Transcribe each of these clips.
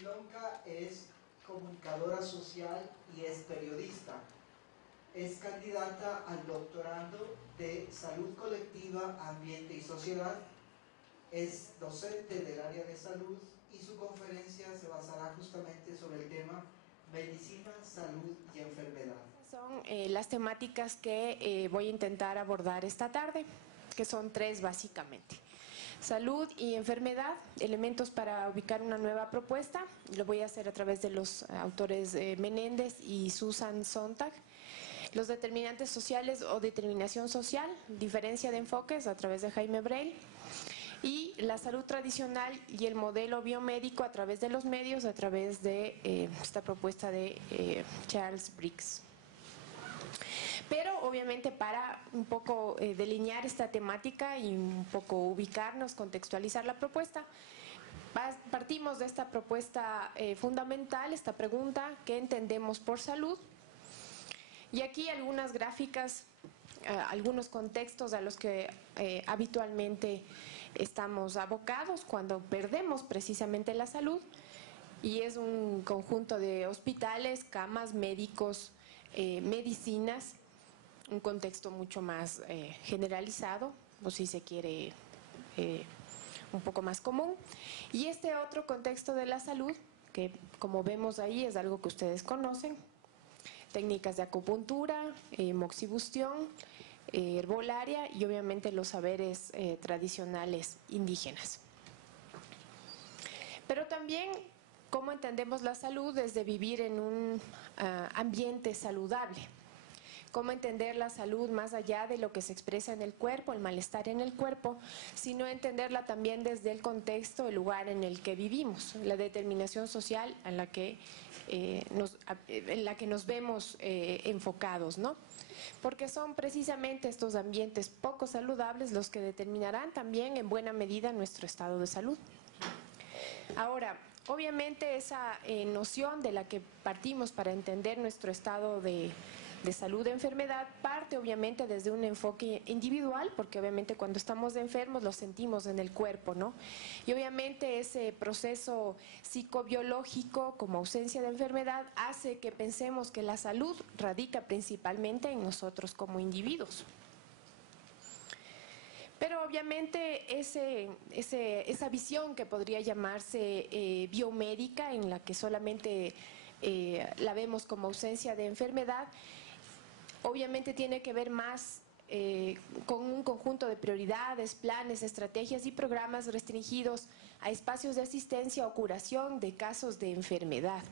Ilonka es comunicadora social y es periodista. Es candidata al doctorado de Salud Colectiva, Ambiente y Sociedad. Es docente del área de salud y su conferencia se basará justamente sobre el tema medicina, salud y enfermedad. Son las temáticas que voy a intentar abordar esta tarde, que son tres básicamente. Salud y enfermedad, elementos para ubicar una nueva propuesta. Lo voy a hacer a través de los autores Menéndez y Susan Sontag. Los determinantes sociales o determinación social, diferencia de enfoques a través de Jaime Breil. Y la salud tradicional y el modelo biomédico a través de los medios, a través de esta propuesta de Charles Briggs. Pero obviamente para un poco delinear esta temática y un poco ubicarnos, contextualizar la propuesta, partimos de esta propuesta fundamental, esta pregunta: ¿qué entendemos por salud? Y aquí algunas gráficas, algunos contextos a los que habitualmente estamos abocados cuando perdemos precisamente la salud, y es un conjunto de hospitales, camas, médicos, medicinas, un contexto mucho más generalizado, o si se quiere un poco más común. Y este otro contexto de la salud, que como vemos ahí es algo que ustedes conocen: técnicas de acupuntura, moxibustión, herbolaria y obviamente los saberes tradicionales indígenas. Pero también cómo entendemos la salud desde vivir en un ambiente saludable. Cómo entender la salud más allá de lo que se expresa en el cuerpo, el malestar en el cuerpo, sino entenderla también desde el contexto, el lugar en el que vivimos, la determinación social en la que nos vemos enfocados, ¿no? Porque son precisamente estos ambientes poco saludables los que determinarán también en buena medida nuestro estado de salud. Ahora, obviamente esa noción de la que partimos para entender nuestro estado de salud de enfermedad parte obviamente desde un enfoque individual, porque obviamente cuando estamos enfermos lo sentimos en el cuerpo, ¿no? Y obviamente ese proceso psicobiológico como ausencia de enfermedad hace que pensemos que la salud radica principalmente en nosotros como individuos. Pero obviamente esa visión que podría llamarse biomédica, en la que solamente la vemos como ausencia de enfermedad, obviamente tiene que ver más con un conjunto de prioridades, planes, estrategias y programas restringidos a espacios de asistencia o curación de casos de enfermedad.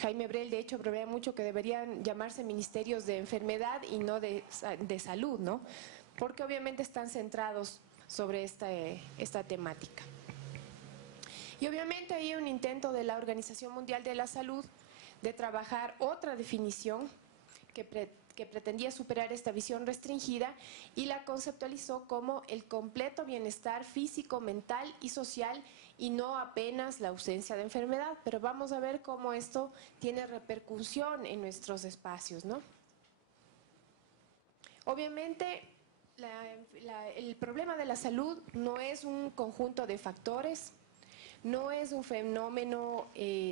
Jaime Breil de hecho bromea mucho que deberían llamarse ministerios de enfermedad y no de salud, ¿no? Porque obviamente están centrados sobre esta temática. Y obviamente hay un intento de la Organización Mundial de la Salud de trabajar otra definición que pretendía superar esta visión restringida, y la conceptualizó como el completo bienestar físico, mental y social, y no apenas la ausencia de enfermedad. Pero vamos a ver cómo esto tiene repercusión en nuestros espacios, ¿no? Obviamente el problema de la salud no es un conjunto de factores, no es un fenómeno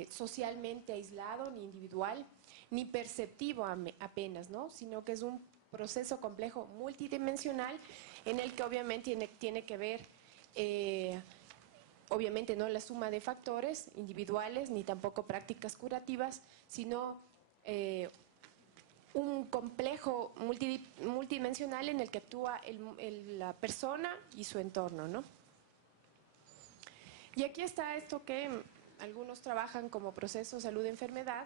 socialmente aislado ni individual, ni perceptivo apenas, ¿no? Sino que es un proceso complejo multidimensional en el que obviamente tiene que ver, obviamente no la suma de factores individuales ni tampoco prácticas curativas, sino un complejo multidimensional en el que actúa la persona y su entorno, ¿no? Y aquí está esto que algunos trabajan como proceso salud-enfermedad,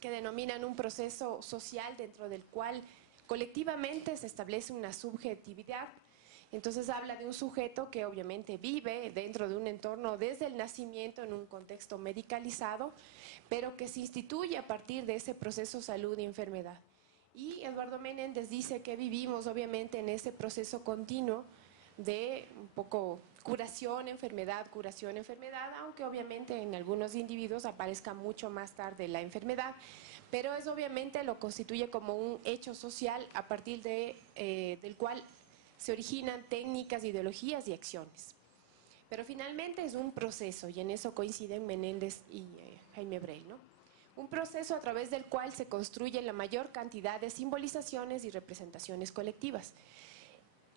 que denominan un proceso social dentro del cual colectivamente se establece una subjetividad. Entonces habla de un sujeto que obviamente vive dentro de un entorno desde el nacimiento en un contexto medicalizado, pero que se instituye a partir de ese proceso salud y enfermedad. Y Eduardo Menéndez dice que vivimos obviamente en ese proceso continuo de un poco curación, enfermedad, aunque obviamente en algunos individuos aparezca mucho más tarde la enfermedad, pero es obviamente lo constituye como un hecho social a partir del cual se originan técnicas, ideologías y acciones. Pero finalmente es un proceso, y en eso coinciden Menéndez y Jaime Breil, ¿no? Un proceso a través del cual se construye la mayor cantidad de simbolizaciones y representaciones colectivas.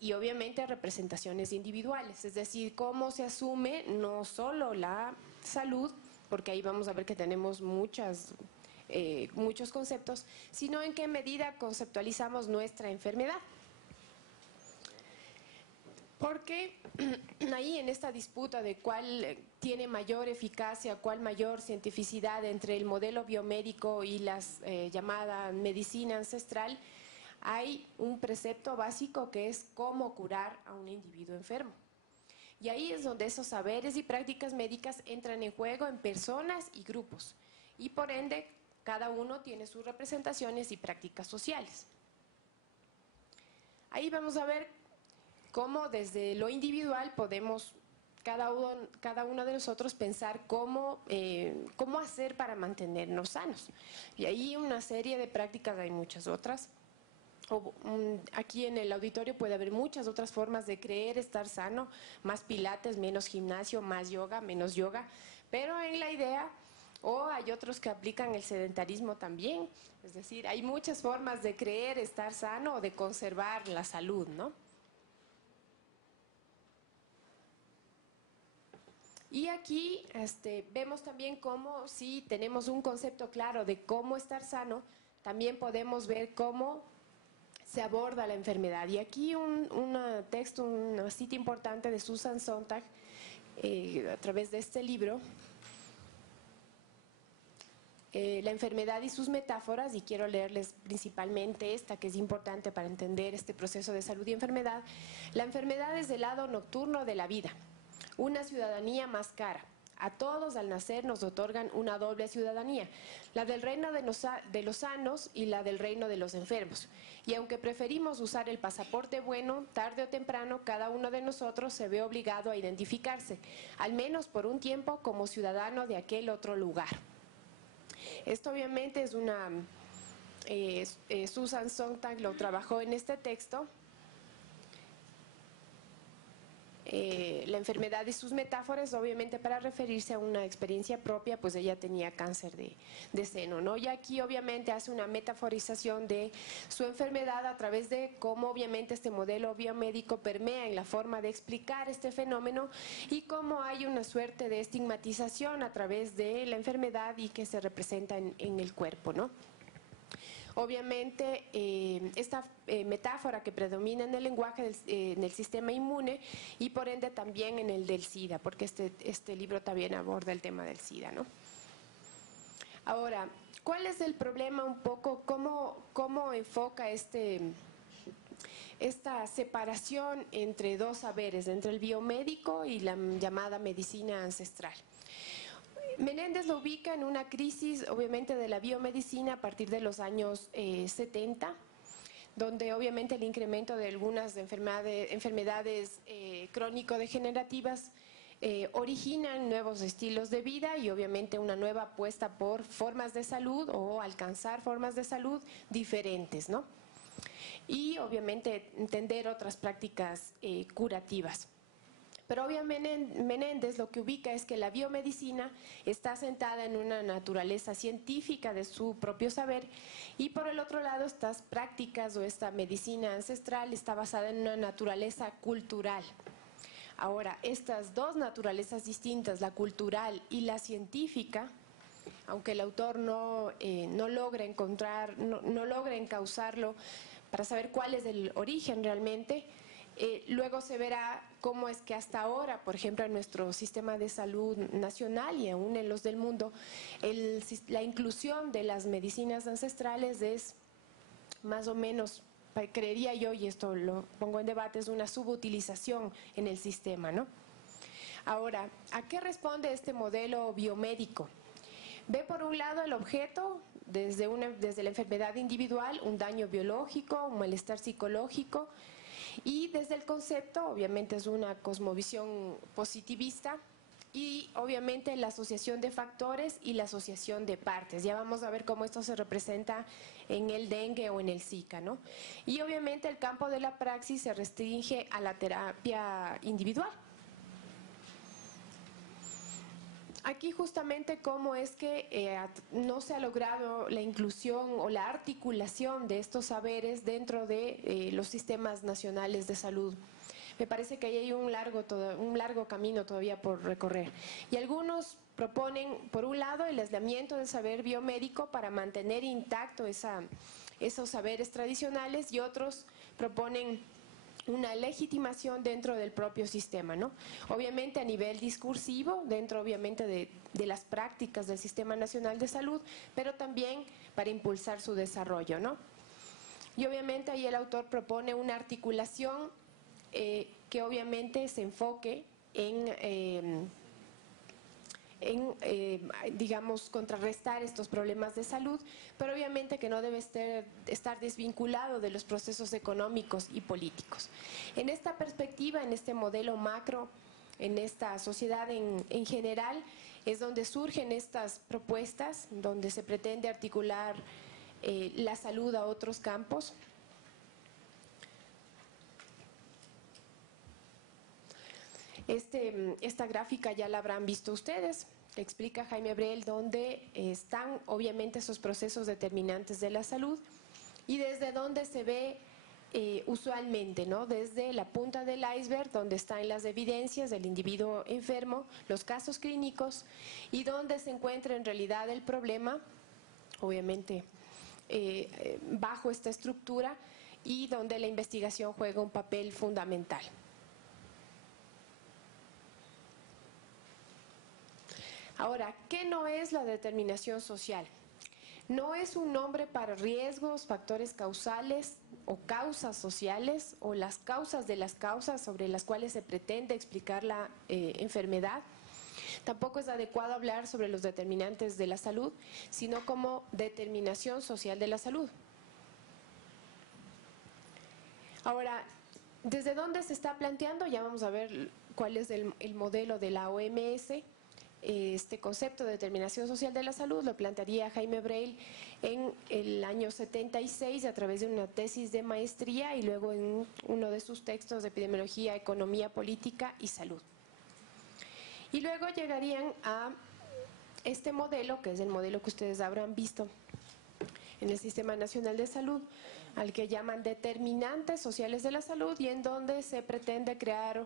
Y obviamente representaciones individuales, es decir, cómo se asume no solo la salud, porque ahí vamos a ver que tenemos muchos conceptos, sino en qué medida conceptualizamos nuestra enfermedad. Porque ahí en esta disputa de cuál tiene mayor eficacia, cuál mayor cientificidad entre el modelo biomédico y la llamada medicina ancestral, hay un precepto básico que es cómo curar a un individuo enfermo. Y ahí es donde esos saberes y prácticas médicas entran en juego en personas y grupos. Y por ende, cada uno tiene sus representaciones y prácticas sociales. Ahí vamos a ver cómo desde lo individual podemos cada uno de nosotros pensar cómo hacer para mantenernos sanos. Y ahí una serie de prácticas, hay muchas otras. Aquí en el auditorio puede haber muchas otras formas de creer estar sano, más pilates, menos gimnasio, más yoga, menos yoga, pero en la idea, o hay otros que aplican el sedentarismo también, es decir, hay muchas formas de creer estar sano o de conservar la salud, ¿no? Y aquí vemos también cómo, si tenemos un concepto claro de cómo estar sano, también podemos ver cómo se aborda la enfermedad. Y aquí un texto, una cita importante de Susan Sontag, a través de este libro, La enfermedad y sus metáforas, y quiero leerles principalmente esta, que es importante para entender este proceso de salud y enfermedad. La enfermedad es el lado nocturno de la vida, una ciudadanía más cara. A todos al nacer nos otorgan una doble ciudadanía, la del reino de los sanos y la del reino de los enfermos. Y aunque preferimos usar el pasaporte bueno, tarde o temprano cada uno de nosotros se ve obligado a identificarse, al menos por un tiempo, como ciudadano de aquel otro lugar. Esto obviamente es una... Susan Sontag lo trabajó en este texto. La enfermedad y sus metáforas, obviamente para referirse a una experiencia propia, pues ella tenía cáncer de seno, ¿no? Y aquí obviamente hace una metaforización de su enfermedad a través de cómo obviamente este modelo biomédico permea en la forma de explicar este fenómeno y cómo hay una suerte de estigmatización a través de la enfermedad y que se representa en el cuerpo, ¿no? Obviamente, esta metáfora que predomina en el lenguaje en el sistema inmune y por ende también en el del SIDA, porque este libro también aborda el tema del SIDA, ¿no? Ahora, ¿cuál es el problema un poco? ¿Cómo enfoca esta separación entre dos saberes, entre el biomédico y la llamada medicina ancestral? Menéndez lo ubica en una crisis, obviamente, de la biomedicina a partir de los años 70, donde obviamente el incremento de algunas enfermedades crónico-degenerativas originan nuevos estilos de vida y obviamente una nueva apuesta por formas de salud o alcanzar formas de salud diferentes, ¿no? Y obviamente entender otras prácticas curativas. Pero obviamente Menéndez lo que ubica es que la biomedicina está sentada en una naturaleza científica de su propio saber y por el otro lado estas prácticas o esta medicina ancestral está basada en una naturaleza cultural. Ahora, estas dos naturalezas distintas, la cultural y la científica, aunque el autor no logra encauzarlo para saber cuál es el origen realmente, luego se verá cómo es que hasta ahora, por ejemplo, en nuestro sistema de salud nacional y aún en los del mundo, la inclusión de las medicinas ancestrales es más o menos, creería yo, y esto lo pongo en debate, es una subutilización en el sistema, ¿no? Ahora, ¿a qué responde este modelo biomédico? Ve por un lado el objeto, desde la enfermedad individual, un daño biológico, un malestar psicológico, y desde el concepto, obviamente es una cosmovisión positivista y obviamente la asociación de factores y la asociación de partes. Ya vamos a ver cómo esto se representa en el dengue o en el Zika, ¿no? Y obviamente el campo de la praxis se restringe a la terapia individual. aquí justamente cómo es que no se ha logrado la inclusión o la articulación de estos saberes dentro de los sistemas nacionales de salud. Me parece que ahí hay un largo camino todavía por recorrer. Y algunos proponen, por un lado, el aislamiento del saber biomédico para mantener intacto esos saberes tradicionales, y otros proponen una legitimación dentro del propio sistema, ¿no? Obviamente a nivel discursivo, dentro obviamente de las prácticas del Sistema Nacional de Salud, pero también para impulsar su desarrollo, ¿no? Y obviamente ahí el autor propone una articulación que obviamente se enfoque digamos, contrarrestar estos problemas de salud, pero obviamente que no debe estar desvinculado de los procesos económicos y políticos. En esta perspectiva, en este modelo macro, en esta sociedad en general, es donde surgen estas propuestas, donde se pretende articular la salud a otros campos. Esta gráfica ya la habrán visto ustedes, que explica Jaime Brel dónde están obviamente esos procesos determinantes de la salud y desde dónde se ve usualmente, ¿no? Desde la punta del iceberg, donde están las evidencias del individuo enfermo, los casos clínicos, y donde se encuentra en realidad el problema, obviamente bajo esta estructura, y donde la investigación juega un papel fundamental. Ahora, ¿qué no es la determinación social? No es un nombre para riesgos, factores causales o causas sociales, o las causas de las causas sobre las cuales se pretende explicar la enfermedad. Tampoco es adecuado hablar sobre los determinantes de la salud, sino como determinación social de la salud. Ahora, ¿desde dónde se está planteando? Ya vamos a ver cuál es el modelo de la OMS. Este concepto de determinación social de la salud lo plantearía Jaime Brel en el año 76 a través de una tesis de maestría y luego en uno de sus textos de epidemiología, economía política y salud. Y luego llegarían a este modelo, que es el modelo que ustedes habrán visto en el Sistema Nacional de Salud, al que llaman determinantes sociales de la salud, y en donde se pretende crear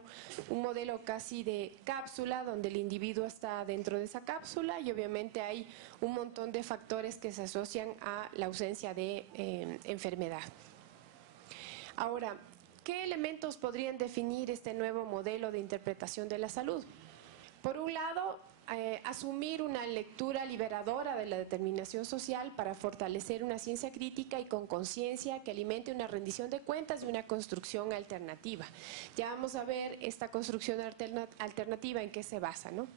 un modelo casi de cápsula, donde el individuo está dentro de esa cápsula y obviamente hay un montón de factores que se asocian a la ausencia de enfermedad. Ahora, ¿qué elementos podrían definir este nuevo modelo de interpretación de la salud? Por un lado, asumir una lectura liberadora de la determinación social para fortalecer una ciencia crítica y con conciencia que alimente una rendición de cuentas y una construcción alternativa. Ya vamos a ver esta construcción alternativa en qué se basa, ¿no?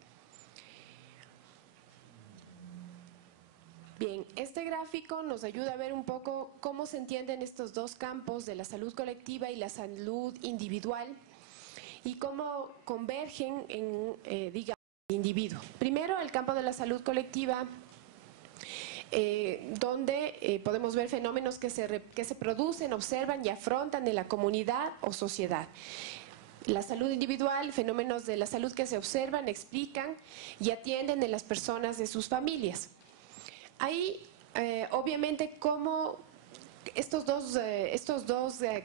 Bien, este gráfico nos ayuda a ver un poco cómo se entienden estos dos campos de la salud colectiva y la salud individual y cómo convergen en, digamos, individuo. Primero, el campo de la salud colectiva, donde podemos ver fenómenos que se producen, observan y afrontan en la comunidad o sociedad. La salud individual, fenómenos de la salud que se observan, explican y atienden en las personas de sus familias. Ahí, obviamente, cómo estos dos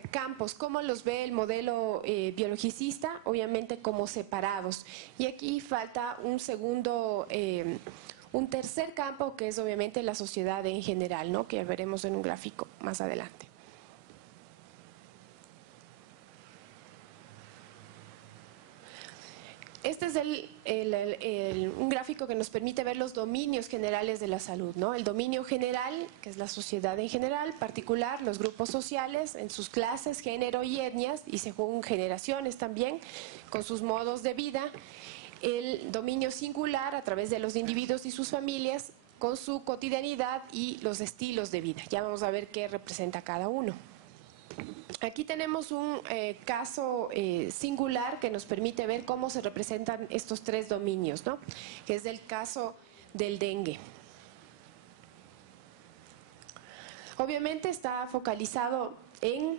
campos, ¿cómo los ve el modelo biologicista? Obviamente como separados. Y aquí falta un tercer campo, que es obviamente la sociedad en general, ¿no? Que veremos en un gráfico más adelante. Este es un gráfico que nos permite ver los dominios generales de la salud, ¿no? El dominio general, que es la sociedad en general, particular, los grupos sociales en sus clases, género y etnias, y según generaciones también, con sus modos de vida. El dominio singular a través de los individuos y sus familias, con su cotidianidad y los estilos de vida. Ya vamos a ver qué representa cada uno. Aquí tenemos un caso singular que nos permite ver cómo se representan estos tres dominios, ¿no? Que es el caso del dengue. Obviamente está focalizado en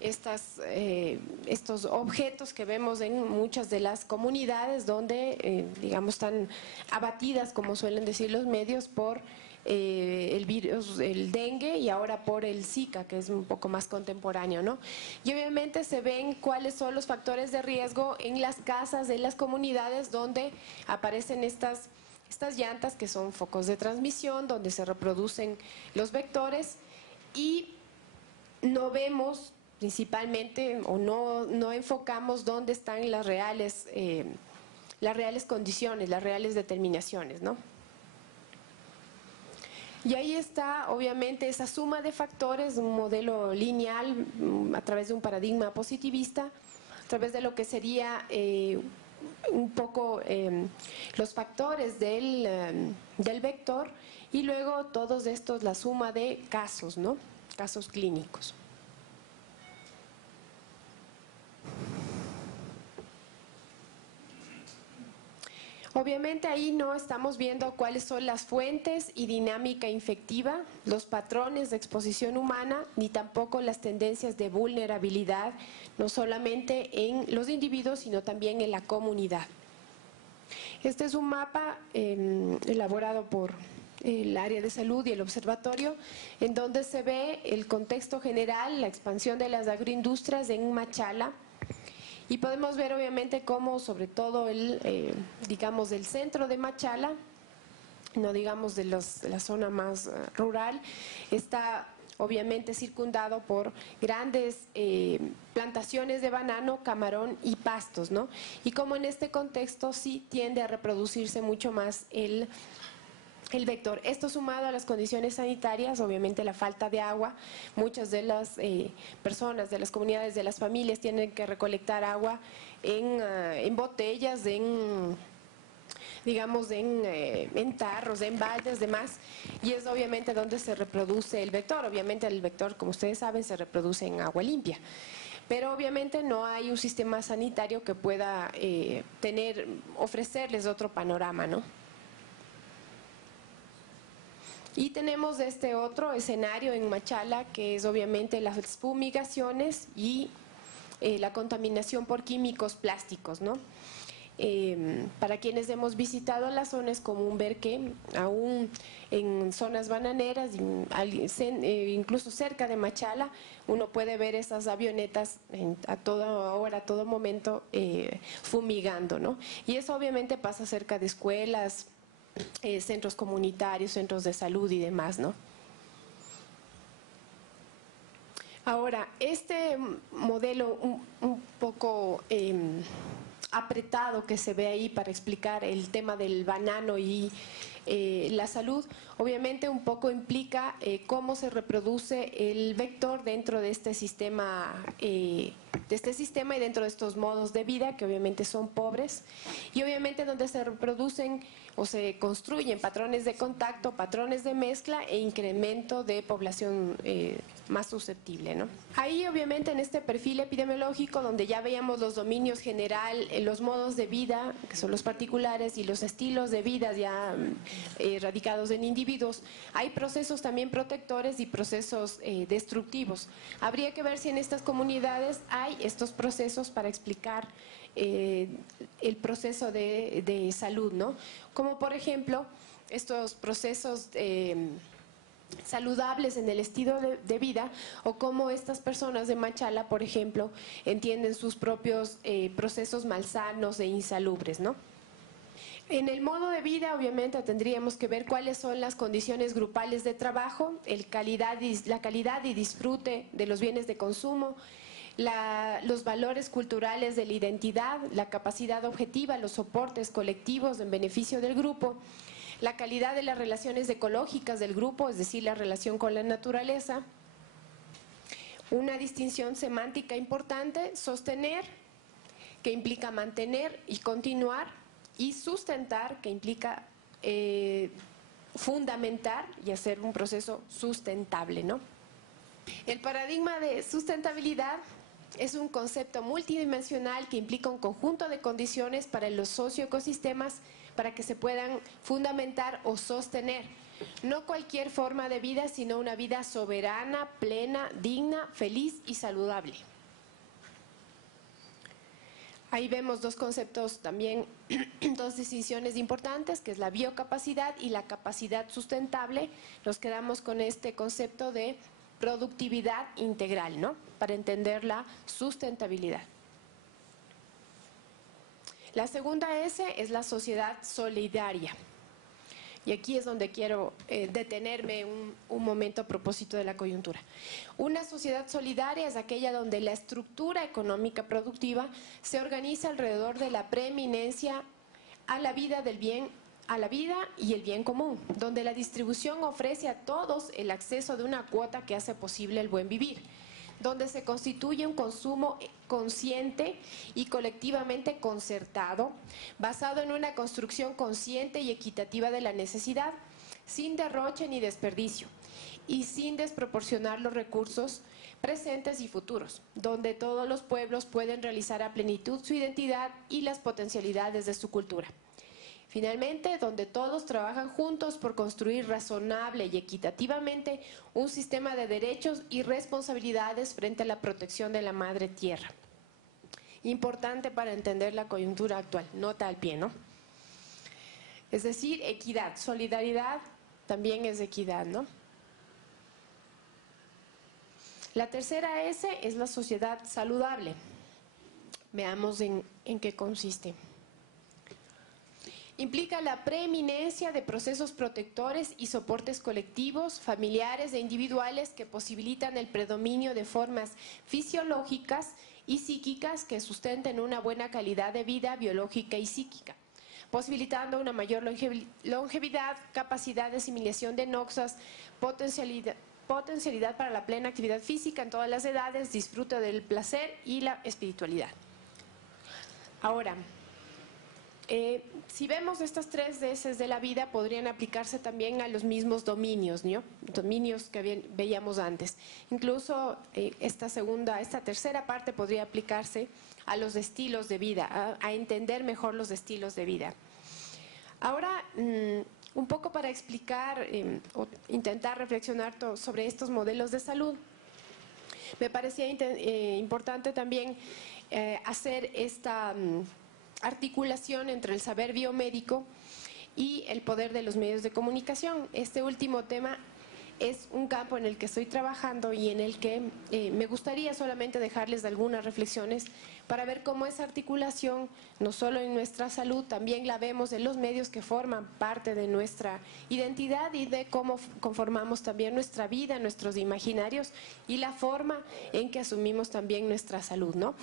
estos objetos que vemos en muchas de las comunidades donde, digamos, están abatidas, como suelen decir los medios, por el virus, el dengue, y ahora por el Zika, que es un poco más contemporáneo, ¿no? Y obviamente se ven cuáles son los factores de riesgo en las casas, en las comunidades donde aparecen estas llantas, que son focos de transmisión, donde se reproducen los vectores, y no vemos principalmente, o no enfocamos dónde están las reales condiciones, las reales determinaciones, ¿no? Y ahí está, obviamente, esa suma de factores, un modelo lineal a través de un paradigma positivista, a través de lo que sería un poco los factores del vector, y luego todos estos, la suma de casos, ¿no? Casos clínicos. Obviamente ahí no estamos viendo cuáles son las fuentes y dinámica infectiva, los patrones de exposición humana, ni tampoco las tendencias de vulnerabilidad, no solamente en los individuos, sino también en la comunidad. Este es un mapa elaborado por el área de salud y el observatorio, en donde se ve el contexto general, la expansión de las agroindustrias en Machala. Y podemos ver obviamente cómo, sobre todo digamos, del centro de Machala, no digamos de la zona más rural, está obviamente circundado por grandes plantaciones de banano, camarón y pastos, ¿no? Y como en este contexto sí tiende a reproducirse mucho más el vector. Esto sumado a las condiciones sanitarias, obviamente la falta de agua, muchas de las personas, de las comunidades, de las familias tienen que recolectar agua en botellas, digamos, en tarros, en baldes, demás, y es obviamente donde se reproduce el vector. Obviamente el vector, como ustedes saben, se reproduce en agua limpia. Pero obviamente no hay un sistema sanitario que pueda ofrecerles otro panorama, ¿no? Y tenemos este otro escenario en Machala, que es obviamente las fumigaciones y la contaminación por químicos plásticos, ¿no? Para quienes hemos visitado la zona es común ver que aún en zonas bananeras, incluso cerca de Machala, uno puede ver esas avionetas a toda hora, a todo momento fumigando, ¿no? Y eso obviamente pasa cerca de escuelas, centros comunitarios, centros de salud y demás, ¿no? Ahora, este modelo un poco apretado que se ve ahí para explicar el tema del banano y la salud, obviamente un poco implica cómo se reproduce el vector dentro de este sistema y dentro de estos modos de vida que obviamente son pobres, y obviamente donde se reproducen o se construyen patrones de contacto, patrones de mezcla e incremento de población más susceptible, ¿no? Ahí obviamente en este perfil epidemiológico, donde ya veíamos los dominios general, los modos de vida, que son los particulares, y los estilos de vida ya radicados en individuos, hay procesos también protectores y procesos destructivos. Habría que ver si en estas comunidades hay estos procesos para explicar el proceso de salud, ¿no? Como por ejemplo estos procesos saludables en el estilo de vida, o cómo estas personas de Machala, por ejemplo, entienden sus propios procesos malsanos e insalubres, ¿no? En el modo de vida, obviamente, tendríamos que ver cuáles son las condiciones grupales de trabajo, la calidad y disfrute de los bienes de consumo, los valores culturales de la identidad, la capacidad objetiva, los soportes colectivos en beneficio del grupo, la calidad de las relaciones ecológicas del grupo, es decir, la relación con la naturaleza. Una distinción semántica importante: sostener, que implica mantener y continuar, y sustentar, que implica fundamentar y hacer un proceso sustentable, ¿no? El paradigma de sustentabilidad es un concepto multidimensional que implica un conjunto de condiciones para los socioecosistemas para que se puedan fundamentar o sostener. No cualquier forma de vida, sino una vida soberana, plena, digna, feliz y saludable. Ahí vemos dos conceptos también, dos distinciones importantes, que es la biocapacidad y la capacidad sustentable. Nos quedamos con este concepto de productividad integral, ¿no? Para entender la sustentabilidad. La segunda S es la sociedad solidaria. Y aquí es donde quiero detenerme un momento a propósito de la coyuntura. Una sociedad solidaria es aquella donde la estructura económica productiva se organiza alrededor de la preeminencia a la vida del bien, a la vida y el bien común, donde la distribución ofrece a todos el acceso de una cuota que hace posible el buen vivir, donde se constituye un consumo consciente y colectivamente concertado, basado en una construcción consciente y equitativa de la necesidad, sin derroche ni desperdicio, y sin desproporcionar los recursos presentes y futuros, donde todos los pueblos pueden realizar a plenitud su identidad y las potencialidades de su cultura. Finalmente, donde todos trabajan juntos por construir razonable y equitativamente un sistema de derechos y responsabilidades frente a la protección de la madre tierra. Importante para entender la coyuntura actual, nota al pie, ¿no? Es decir, equidad, solidaridad también es equidad, ¿no? La tercera S es la sociedad saludable. Veamos en qué consiste. Implica la preeminencia de procesos protectores y soportes colectivos, familiares e individuales que posibilitan el predominio de formas fisiológicas y psíquicas que sustenten una buena calidad de vida biológica y psíquica, posibilitando una mayor longevidad, capacidad de asimilación de noxas, potencialidad para la plena actividad física en todas las edades, disfrute del placer y la espiritualidad. Ahora, si vemos estas tres Ds de la vida, podrían aplicarse también a los mismos dominios, ¿no? Dominios que veíamos antes. Incluso esta tercera parte podría aplicarse a los estilos de vida, a entender mejor los estilos de vida. Ahora, un poco para explicar o intentar reflexionar sobre estos modelos de salud, me parecía importante también hacer esta articulación entre el saber biomédico y el poder de los medios de comunicación. Este último tema es un campo en el que estoy trabajando y en el que me gustaría solamente dejarles algunas reflexiones para ver cómo esa articulación, no solo en nuestra salud, también la vemos en los medios que forman parte de nuestra identidad y de cómo conformamos también nuestra vida, nuestros imaginarios y la forma en que asumimos también nuestra salud, ¿no?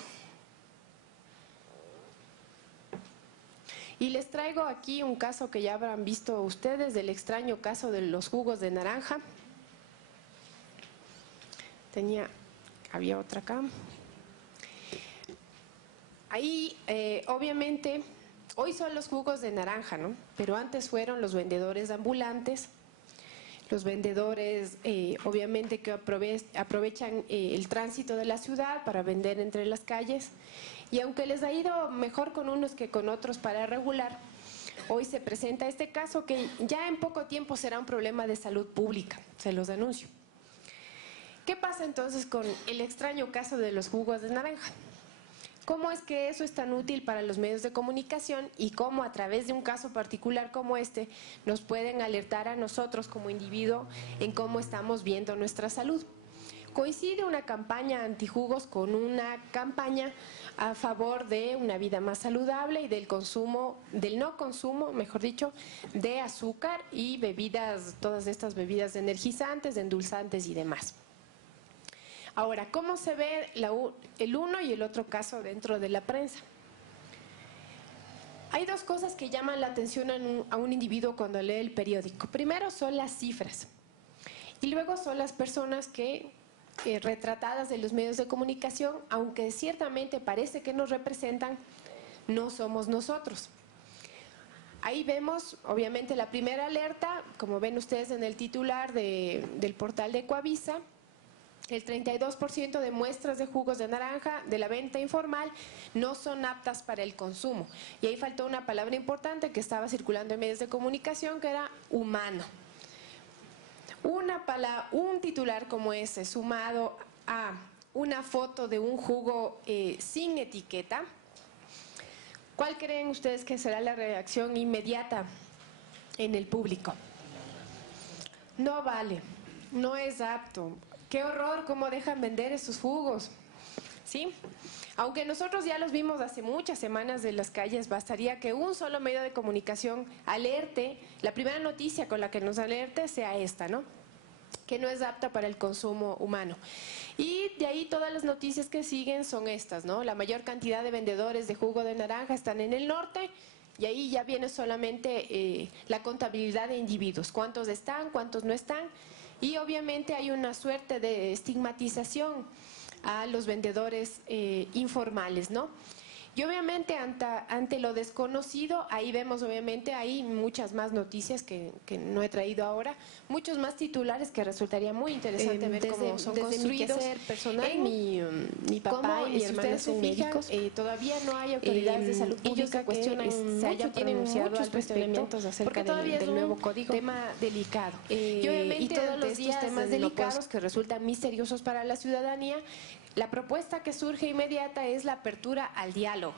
Y les traigo aquí un caso que ya habrán visto ustedes, del extraño caso de los jugos de naranja. Había otra acá. Ahí, obviamente, hoy son los jugos de naranja, ¿no? Pero antes fueron los vendedores ambulantes, los vendedores, obviamente, que aprovechan el tránsito de la ciudad para vender entre las calles. Y aunque les ha ido mejor con unos que con otros para regular, hoy se presenta este caso que ya en poco tiempo será un problema de salud pública, se los anuncio. ¿Qué pasa entonces con el extraño caso de los jugos de naranja? ¿Cómo es que eso es tan útil para los medios de comunicación y cómo a través de un caso particular como este nos pueden alertar a nosotros como individuo en cómo estamos viendo nuestra salud? Coincide una campaña antijugos con una campaña a favor de una vida más saludable y del no consumo, mejor dicho, de azúcar y bebidas, todas estas bebidas energizantes, endulzantes y demás. Ahora, ¿cómo se ve el uno y el otro caso dentro de la prensa? Hay dos cosas que llaman la atención a un individuo cuando lee el periódico. Primero son las cifras y luego son las personas que retratadas en los medios de comunicación, aunque ciertamente parece que nos representan, no somos nosotros. Ahí vemos, obviamente, la primera alerta, como ven ustedes en el titular del portal de Coavisa, el 32% de muestras de jugos de naranja de la venta informal no son aptas para el consumo. Y ahí faltó una palabra importante que estaba circulando en medios de comunicación, que era humano. un titular como ese, sumado a una foto de un jugo sin etiqueta, ¿cuál creen ustedes que será la reacción inmediata en el público? No vale, no es apto. ¡Qué horror! ¿Cómo dejan vender esos jugos? ¿Sí? Aunque nosotros ya los vimos hace muchas semanas en las calles, bastaría que un solo medio de comunicación alerte, la primera noticia con la que nos alerte sea esta, ¿no? Que no es apta para el consumo humano. Y de ahí todas las noticias que siguen son estas, ¿no? La mayor cantidad de vendedores de jugo de naranja están en el norte, y ahí ya viene solamente la contabilidad de individuos, cuántos están, cuántos no están, y obviamente hay una suerte de estigmatización a los vendedores informales, ¿no? Y obviamente ante lo desconocido, ahí vemos obviamente hay muchas más noticias que no he traído ahora, muchos más titulares que resultaría muy interesante ver cómo son construidos. Desde mi personal, mi papá y mi hermana son médicos. Todavía no hay autoridades de salud pública que se hayan pronunciado muchos cuestionamientos acerca del nuevo código. Tema delicado. Y obviamente todos los estos temas días delicados que resultan misteriosos para la ciudadanía, la propuesta que surge inmediata es la apertura al diálogo.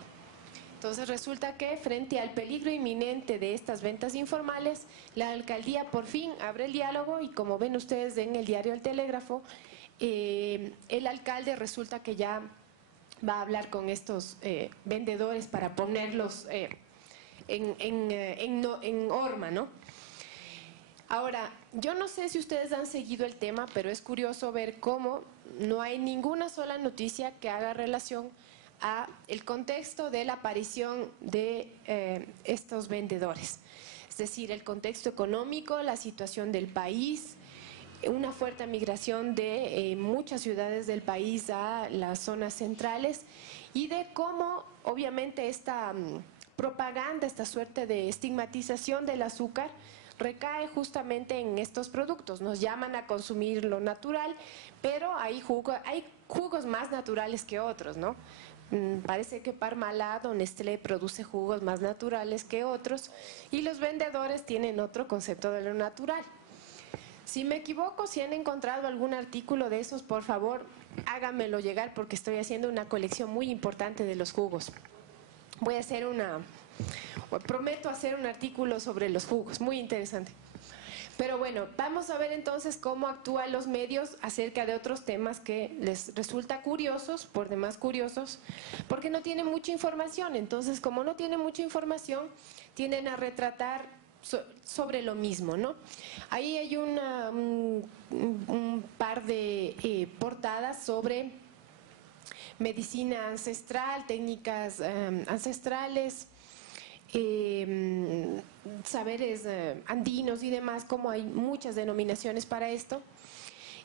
Entonces resulta que frente al peligro inminente de estas ventas informales, la alcaldía por fin abre el diálogo y como ven ustedes en el diario El Telégrafo, el alcalde resulta que ya va a hablar con estos vendedores para ponerlos en horma, ¿no? Ahora, yo no sé si ustedes han seguido el tema, pero es curioso ver cómo no hay ninguna sola noticia que haga relación a el contexto de la aparición de estos vendedores. Es decir, el contexto económico, la situación del país, una fuerte migración de muchas ciudades del país a las zonas centrales y de cómo obviamente esta propaganda, esta suerte de estigmatización del azúcar recae justamente en estos productos. Nos llaman a consumir lo natural, pero hay jugos más naturales que otros, ¿no? Parece que Parmalat o Nestlé produce jugos más naturales que otros y los vendedores tienen otro concepto de lo natural. Si me equivoco, si han encontrado algún artículo de esos, por favor, háganmelo llegar porque estoy haciendo una colección muy importante de los jugos. Voy a hacer prometo hacer un artículo sobre los jugos, muy interesante. Pero bueno, vamos a ver entonces cómo actúan los medios acerca de otros temas que les resulta curiosos, por demás curiosos, porque no tienen mucha información. Entonces, como no tienen mucha información, tienden a retratar sobre lo mismo, ¿no? Ahí hay un par de portadas sobre medicina ancestral, técnicas ancestrales, saberes andinos y demás, como hay muchas denominaciones para esto.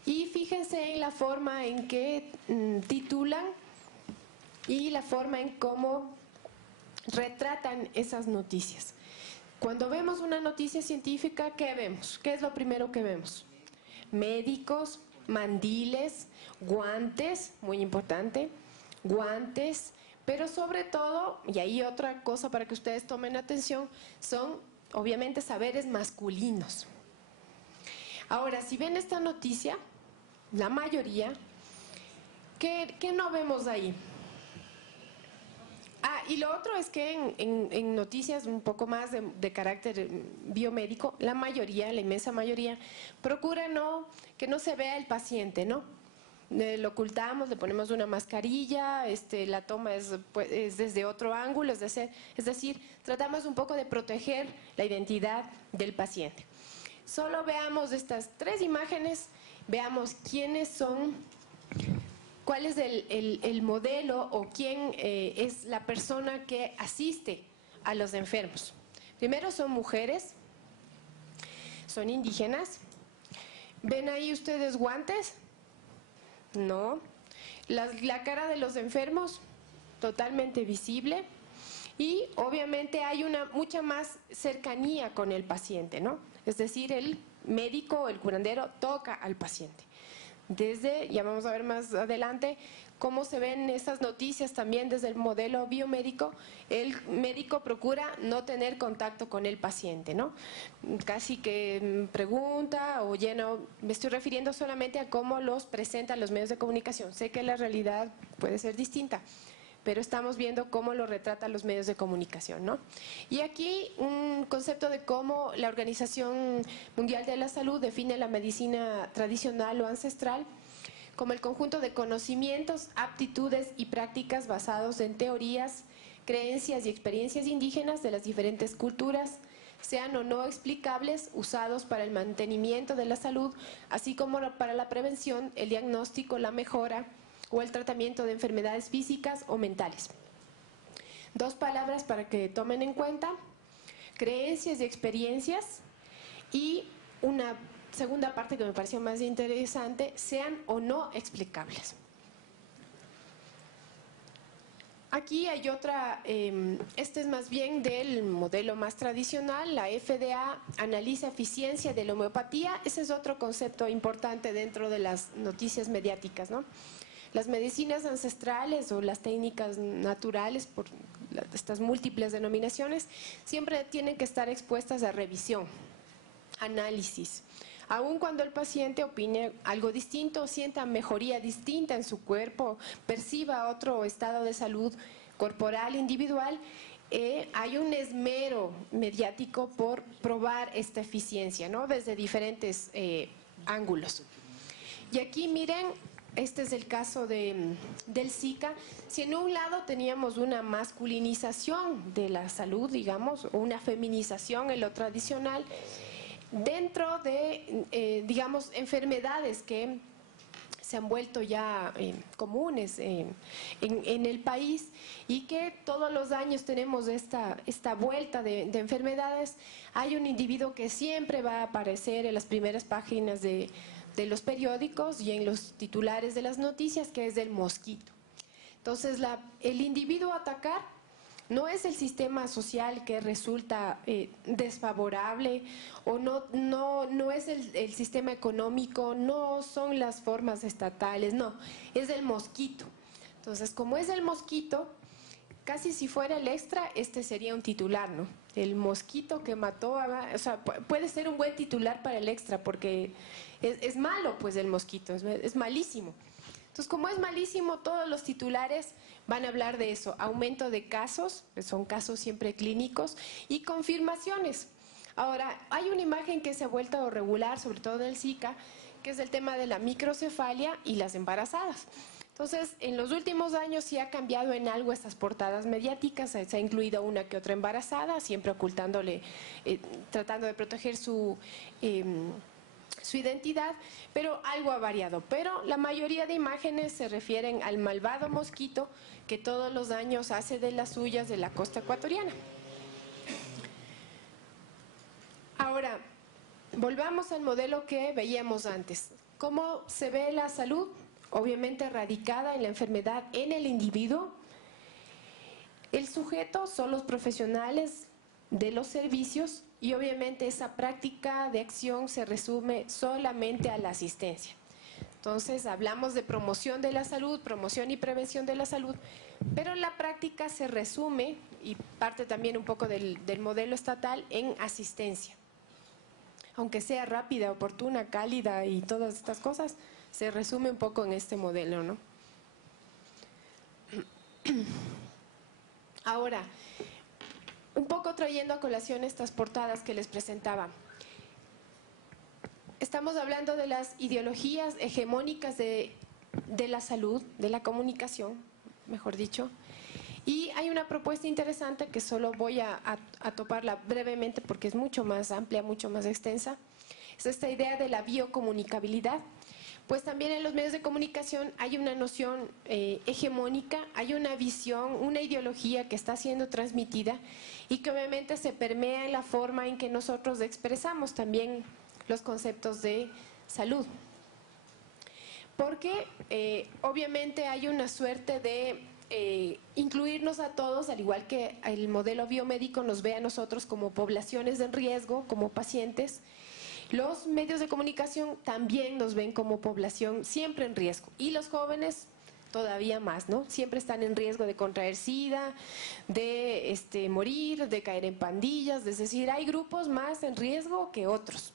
Y fíjense en la forma en que titulan y la forma en cómo retratan esas noticias. Cuando vemos una noticia científica, ¿qué vemos? ¿Qué es lo primero que vemos? Médicos, mandiles, guantes, muy importante, guantes, pero sobre todo, y ahí otra cosa para que ustedes tomen atención, son obviamente saberes masculinos. Ahora, si ven esta noticia, la mayoría, ¿qué no vemos ahí? Y lo otro es que en noticias un poco más de carácter biomédico, la mayoría, la inmensa mayoría, procura que no se vea el paciente, ¿no? Lo ocultamos, le ponemos una mascarilla, la toma es desde otro ángulo, es decir, tratamos un poco de proteger la identidad del paciente. Solo veamos estas tres imágenes, veamos quiénes son, cuál es el modelo o quién es la persona que asiste a los enfermos. Primero son mujeres, son indígenas. ¿Ven ahí ustedes guantes? No. La cara de los enfermos, totalmente visible. Y obviamente hay mucha más cercanía con el paciente, ¿no? Es decir, el médico o el curandero toca al paciente. Ya vamos a ver más adelante, cómo se ven esas noticias también desde el modelo biomédico, el médico procura no tener contacto con el paciente, ¿no? Casi que pregunta o llena, me estoy refiriendo solamente a cómo los presentan los medios de comunicación. Sé que la realidad puede ser distinta, pero estamos viendo cómo lo retratan los medios de comunicación, ¿no? Y aquí un concepto de cómo la Organización Mundial de la Salud define la medicina tradicional o ancestral como el conjunto de conocimientos, aptitudes y prácticas basados en teorías, creencias y experiencias indígenas de las diferentes culturas, sean o no explicables, usados para el mantenimiento de la salud, así como para la prevención, el diagnóstico, la mejora o el tratamiento de enfermedades físicas o mentales. Dos palabras para que tomen en cuenta: creencias y experiencias, y una segunda parte que me pareció más interesante, sean o no explicables. Aquí hay otra, este es más bien del modelo más tradicional, la FDA analiza eficiencia de la homeopatía. Ese es otro concepto importante dentro de las noticias mediáticas, ¿no? Las medicinas ancestrales o las técnicas naturales, por estas múltiples denominaciones, siempre tienen que estar expuestas a revisión, análisis. Aun cuando el paciente opine algo distinto, sienta mejoría distinta en su cuerpo, perciba otro estado de salud corporal individual, hay un esmero mediático por probar esta eficiencia, ¿no? Desde diferentes ángulos. Y aquí miren, este es el caso del Zika. Si en un lado teníamos una masculinización de la salud, digamos, o una feminización en lo tradicional, dentro de, digamos, enfermedades que se han vuelto ya comunes en el país y que todos los años tenemos esta vuelta de enfermedades, hay un individuo que siempre va a aparecer en las primeras páginas de los periódicos y en los titulares de las noticias, que es el mosquito. Entonces, el individuo a atacar no es el sistema social que resulta desfavorable, o no es el sistema económico, no son las formas estatales, no, es el mosquito. Entonces, como es el mosquito, casi si fuera el extra, este sería un titular, ¿no? El mosquito que mató o sea, puede ser un buen titular para el extra, porque es malo, pues, el mosquito, es malísimo. Entonces, como es malísimo, todos los titulares van a hablar de eso: aumento de casos, son casos siempre clínicos, y confirmaciones. Ahora, hay una imagen que se ha vuelto regular, sobre todo en el Zika, que es el tema de la microcefalia y las embarazadas. Entonces, en los últimos años sí ha cambiado en algo estas portadas mediáticas, se ha incluido una que otra embarazada, siempre ocultándole, tratando de proteger su identidad, pero algo ha variado. Pero la mayoría de imágenes se refieren al malvado mosquito que todos los años hace de las suyas de la costa ecuatoriana. Ahora, volvamos al modelo que veíamos antes. ¿Cómo se ve la salud? Obviamente radicada en la enfermedad en el individuo. El sujeto son los profesionales de los servicios, y obviamente esa práctica de acción se resume solamente a la asistencia. Entonces, hablamos de promoción de la salud, promoción y prevención de la salud, pero la práctica se resume, y parte también un poco del modelo estatal, en asistencia. Aunque sea rápida, oportuna, cálida y todas estas cosas, se resume un poco en este modelo, ¿no? Ahora, un poco trayendo a colación estas portadas que les presentaba. Estamos hablando de las ideologías hegemónicas de la salud, de la comunicación, mejor dicho. Y hay una propuesta interesante que solo voy a toparla brevemente porque es mucho más amplia, mucho más extensa. Es esta idea de la biocomunicabilidad. Pues también en los medios de comunicación hay una noción hegemónica, hay una visión, una ideología que está siendo transmitida y que obviamente se permea en la forma en que nosotros expresamos también los conceptos de salud. Porque obviamente hay una suerte de incluirnos a todos, al igual que el modelo biomédico nos ve a nosotros como poblaciones en riesgo, como pacientes. Los medios de comunicación también nos ven como población siempre en riesgo, y los jóvenes todavía más, ¿no? Siempre están en riesgo de contraer SIDA, de morir, de caer en pandillas, es decir, hay grupos más en riesgo que otros.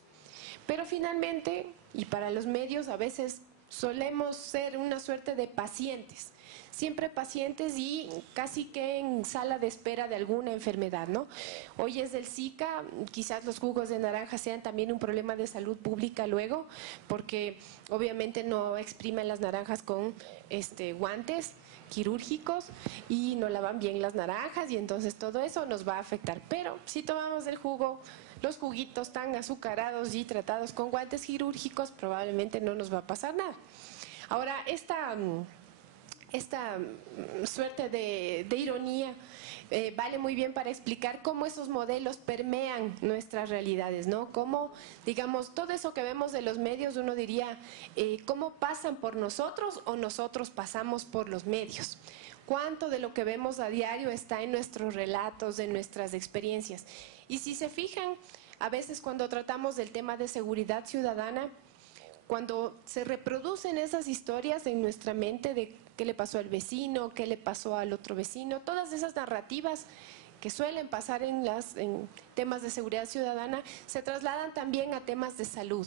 Pero finalmente, y para los medios a veces solemos ser una suerte de pacientes, siempre pacientes y casi que en sala de espera de alguna enfermedad, ¿no? Hoy es del Zika, quizás los jugos de naranja sean también un problema de salud pública luego, porque obviamente no exprimen las naranjas con guantes quirúrgicos y no lavan bien las naranjas y entonces todo eso nos va a afectar. Pero si tomamos el jugo, los juguitos tan azucarados y tratados con guantes quirúrgicos, probablemente no nos va a pasar nada. Ahora, esta suerte de ironía vale muy bien para explicar cómo esos modelos permean nuestras realidades, ¿no? Cómo, digamos, todo eso que vemos de los medios, uno diría, ¿cómo pasan por nosotros o nosotros pasamos por los medios? ¿Cuánto de lo que vemos a diario está en nuestros relatos, en nuestras experiencias? Y si se fijan, a veces cuando tratamos del tema de seguridad ciudadana, cuando se reproducen esas historias en nuestra mente de qué le pasó al vecino, qué le pasó al otro vecino, todas esas narrativas que suelen pasar en temas de seguridad ciudadana, se trasladan también a temas de salud.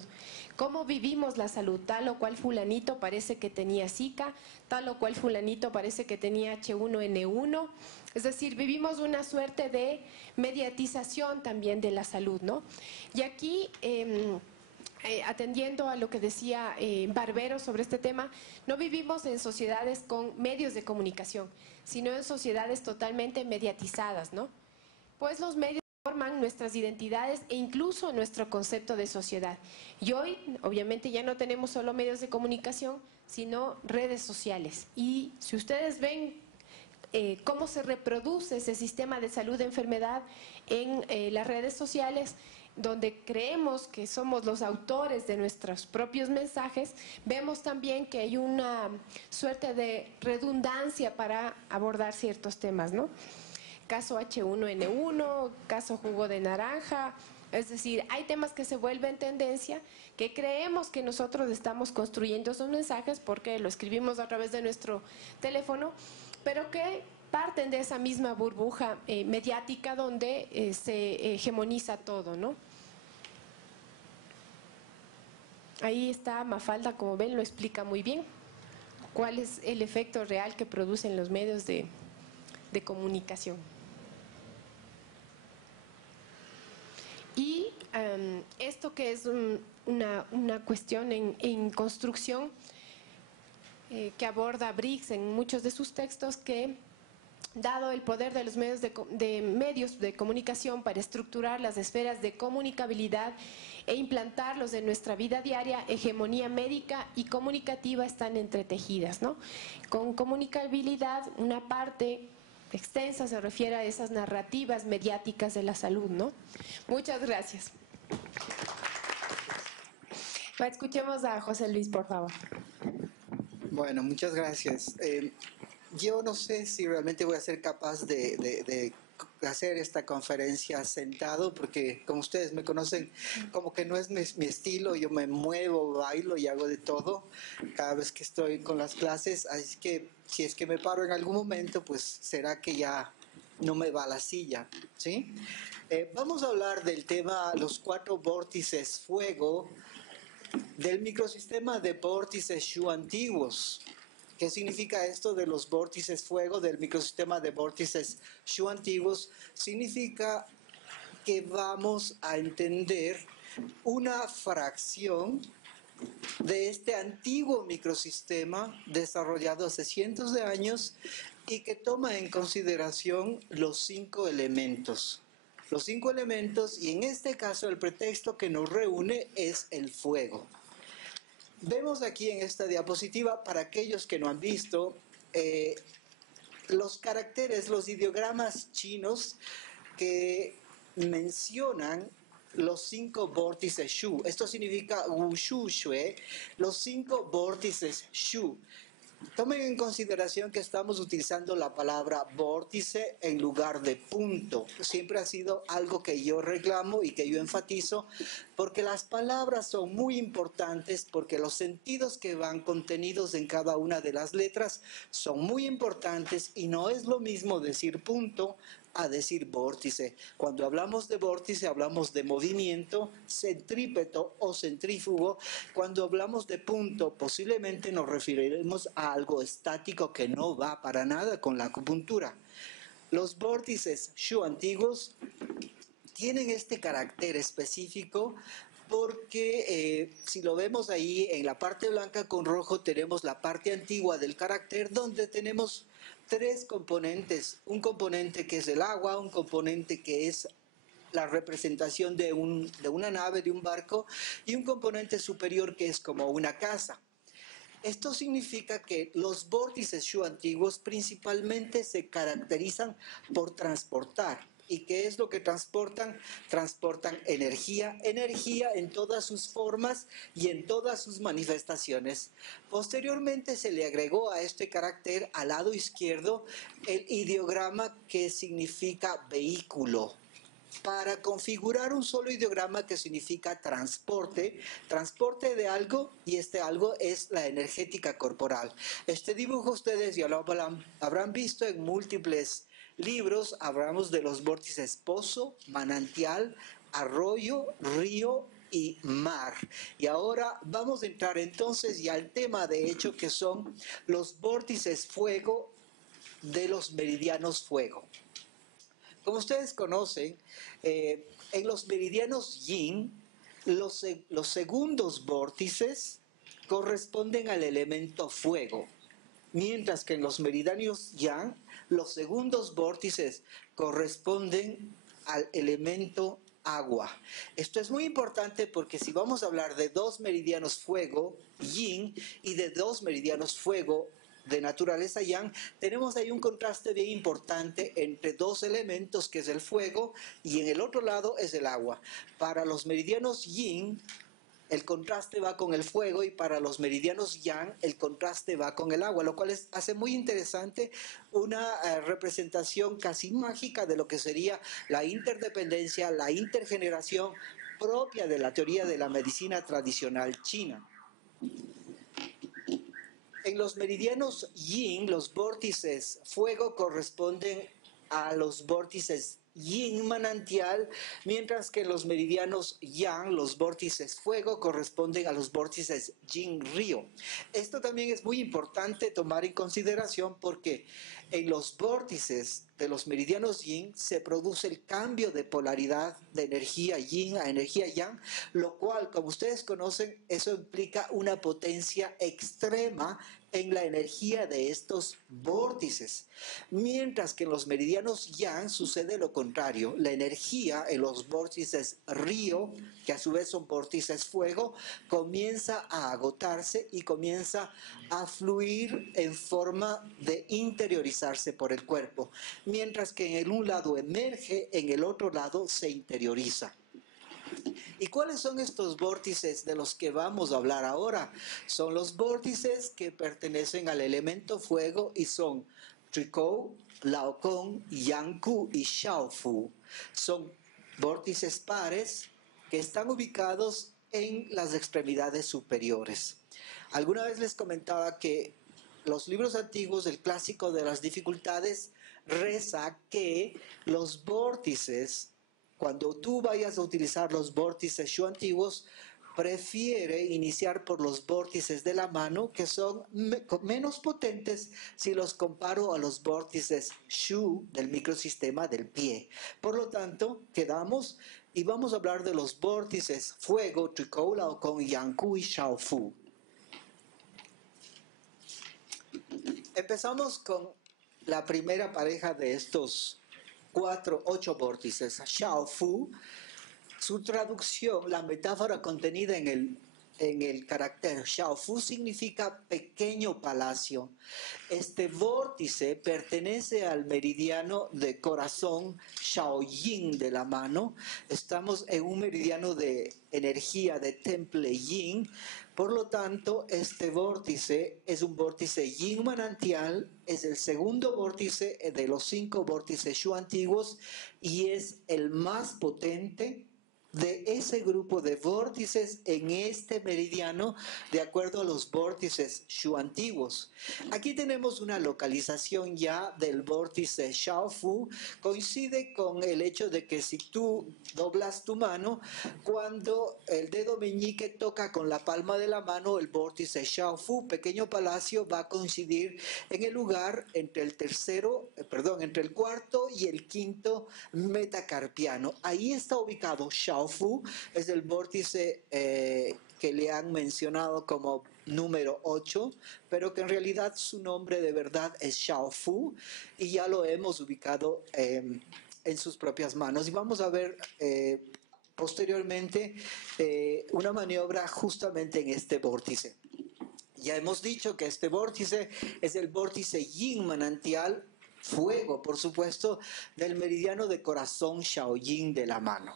¿Cómo vivimos la salud? Tal o cual fulanito parece que tenía Zika, tal o cual fulanito parece que tenía H1N1. Es decir, vivimos una suerte de mediatización también de la salud, ¿no? Y aquí, atendiendo a lo que decía Barbero sobre este tema, no vivimos en sociedades con medios de comunicación, sino en sociedades totalmente mediatizadas, ¿no? Pues los medios forman nuestras identidades e incluso nuestro concepto de sociedad. Y hoy, obviamente, ya no tenemos solo medios de comunicación, sino redes sociales. Y si ustedes ven cómo se reproduce ese sistema de salud de enfermedad en las redes sociales, donde creemos que somos los autores de nuestros propios mensajes, vemos también que hay una suerte de redundancia para abordar ciertos temas, ¿no? Caso H1N1, caso jugo de naranja, es decir, hay temas que se vuelven tendencia, que creemos que nosotros estamos construyendo esos mensajes porque lo escribimos a través de nuestro teléfono, pero que parten de esa misma burbuja mediática donde se hegemoniza todo, ¿no? Ahí está Mafalda, como ven, lo explica muy bien, cuál es el efecto real que producen los medios de comunicación. Y esto que es una cuestión en construcción que aborda Briggs en muchos de sus textos, que dado el poder de los medios de comunicación para estructurar las esferas de comunicabilidad e implantarlos en nuestra vida diaria, hegemonía médica y comunicativa están entretejidas, ¿no? Con comunicabilidad, una parte extensa se refiere a esas narrativas mediáticas de la salud, ¿no? Muchas gracias. Escuchemos a José Luis, por favor. Bueno, muchas gracias. Yo no sé si realmente voy a ser capaz de hacer esta conferencia sentado, porque como ustedes me conocen, como que no es mi estilo. Yo me muevo, bailo y hago de todo cada vez que estoy con las clases, así que si es que me paro en algún momento, pues será que ya no me va la silla, ¿sí? Vamos a hablar del tema los 4 vórtices fuego del microsistema de vórtices Shu antiguos. ¿Qué significa esto de los vórtices fuego del microsistema de vórtices Shu antiguos? Significa que vamos a entender una fracción de este antiguo microsistema desarrollado hace cientos de años y que toma en consideración los 5 elementos. Los 5 elementos, y en este caso el pretexto que nos reúne es el fuego. Vemos aquí en esta diapositiva, para aquellos que no han visto, los caracteres, los ideogramas chinos que mencionan los 5 vórtices Shu. Esto significa Wu Shu Xue, los 5 vórtices Shu. Tomen en consideración que estamos utilizando la palabra vórtice en lugar de punto. Siempre ha sido algo que yo reclamo y que yo enfatizo, porque las palabras son muy importantes, porque los sentidos que van contenidos en cada una de las letras son muy importantes y no es lo mismo decir punto a decir vórtice. Cuando hablamos de vórtice hablamos de movimiento, centrípeto o centrífugo. Cuando hablamos de punto posiblemente nos referiremos a algo estático que no va para nada con la acupuntura. Los vórtices Shu antiguos tienen este carácter específico porque si lo vemos ahí en la parte blanca con rojo tenemos la parte antigua del carácter donde tenemos tres componentes, un componente que es el agua, un componente que es la representación de una nave, de un barco, y un componente superior que es como una casa. Esto significa que los vórtices Shu antiguos principalmente se caracterizan por transportar. ¿Y qué es lo que transportan? Transportan energía, energía en todas sus formas y en todas sus manifestaciones. Posteriormente se le agregó a este carácter al lado izquierdo el ideograma que significa vehículo, para configurar un solo ideograma que significa transporte, transporte de algo, y este algo es la energética corporal. Este dibujo ustedes ya lo habrán visto en múltiples libros. Hablamos de los vórtices pozo, manantial, arroyo, río y mar. Y ahora vamos a entrar entonces ya al tema de hecho que son los vórtices fuego de los meridianos fuego. Como ustedes conocen, en los meridianos yin, los segundos vórtices corresponden al elemento fuego, mientras que en los meridianos yang, los segundos vórtices corresponden al elemento agua. Esto es muy importante porque si vamos a hablar de dos meridianos fuego, yin, y de dos meridianos fuego, de naturaleza yang, tenemos ahí un contraste bien importante entre dos elementos que es el fuego y en el otro lado es el agua. Para los meridianos yin el contraste va con el fuego y para los meridianos yang el contraste va con el agua, lo cual hace muy interesante una representación casi mágica de lo que sería la interdependencia, la intergeneración propia de la teoría de la medicina tradicional china. En los meridianos yin, los vórtices fuego corresponden a los vórtices yin manantial, mientras que en los meridianos yang, los vórtices fuego corresponden a los vórtices yin río. Esto también es muy importante tomar en consideración porque en los vórtices de los meridianos yin se produce el cambio de polaridad de energía yin a energía yang, lo cual, como ustedes conocen, eso implica una potencia extrema en la energía de estos vórtices. Mientras que en los meridianos yang sucede lo contrario. La energía en los vórtices río, que a su vez son vórtices fuego, comienza a agotarse y comienza a fluir en forma de interiorizarse por el cuerpo. Mientras que en un lado emerge, en el otro lado se interioriza. ¿Y cuáles son estos vórtices de los que vamos a hablar ahora? Son los vórtices que pertenecen al elemento fuego y son Trikou, Laocoon, Yangku y Xiaofu. Son vórtices pares que están ubicados en las extremidades superiores. Alguna vez les comentaba que los libros antiguos, el clásico de las dificultades, reza que los vórtices, cuando tú vayas a utilizar los vórtices Shu antiguos, prefiere iniciar por los vórtices de la mano, que son menos potentes si los comparo a los vórtices Shu del microsistema del pie. Por lo tanto, quedamos y vamos a hablar de los vórtices fuego, Trikou, Laocoon, Yangku y Xiaofu. Empezamos con la primera pareja de estos 8 vórtices, Xiaofu. Su traducción, la metáfora contenida en en el carácter Xiaofu significa pequeño palacio. Este vórtice pertenece al meridiano de corazón Shaoyin de la mano. Estamos en un meridiano de energía de temple yin. Por lo tanto, este vórtice es un vórtice yin manantial, es el segundo vórtice de los 5 vórtices Shu antiguos y es el más potente de ese grupo de vórtices en este meridiano de acuerdo a los vórtices Shu antiguos. Aquí tenemos una localización ya del vórtice Xiaofu. Coincide con el hecho de que si tú doblas tu mano, cuando el dedo meñique toca con la palma de la mano, el vórtice Xiaofu, pequeño palacio, va a coincidir en el lugar entre entre el cuarto y el quinto metacarpiano. Ahí está ubicado Xiaofu. Es el vórtice que le han mencionado como número 8, pero que en realidad su nombre de verdad es Xiaofu y ya lo hemos ubicado en sus propias manos. Y vamos a ver posteriormente una maniobra justamente en este vórtice. Ya hemos dicho que este vórtice es el vórtice yin manantial, fuego, por supuesto, del meridiano de corazón Shaoyin de la mano.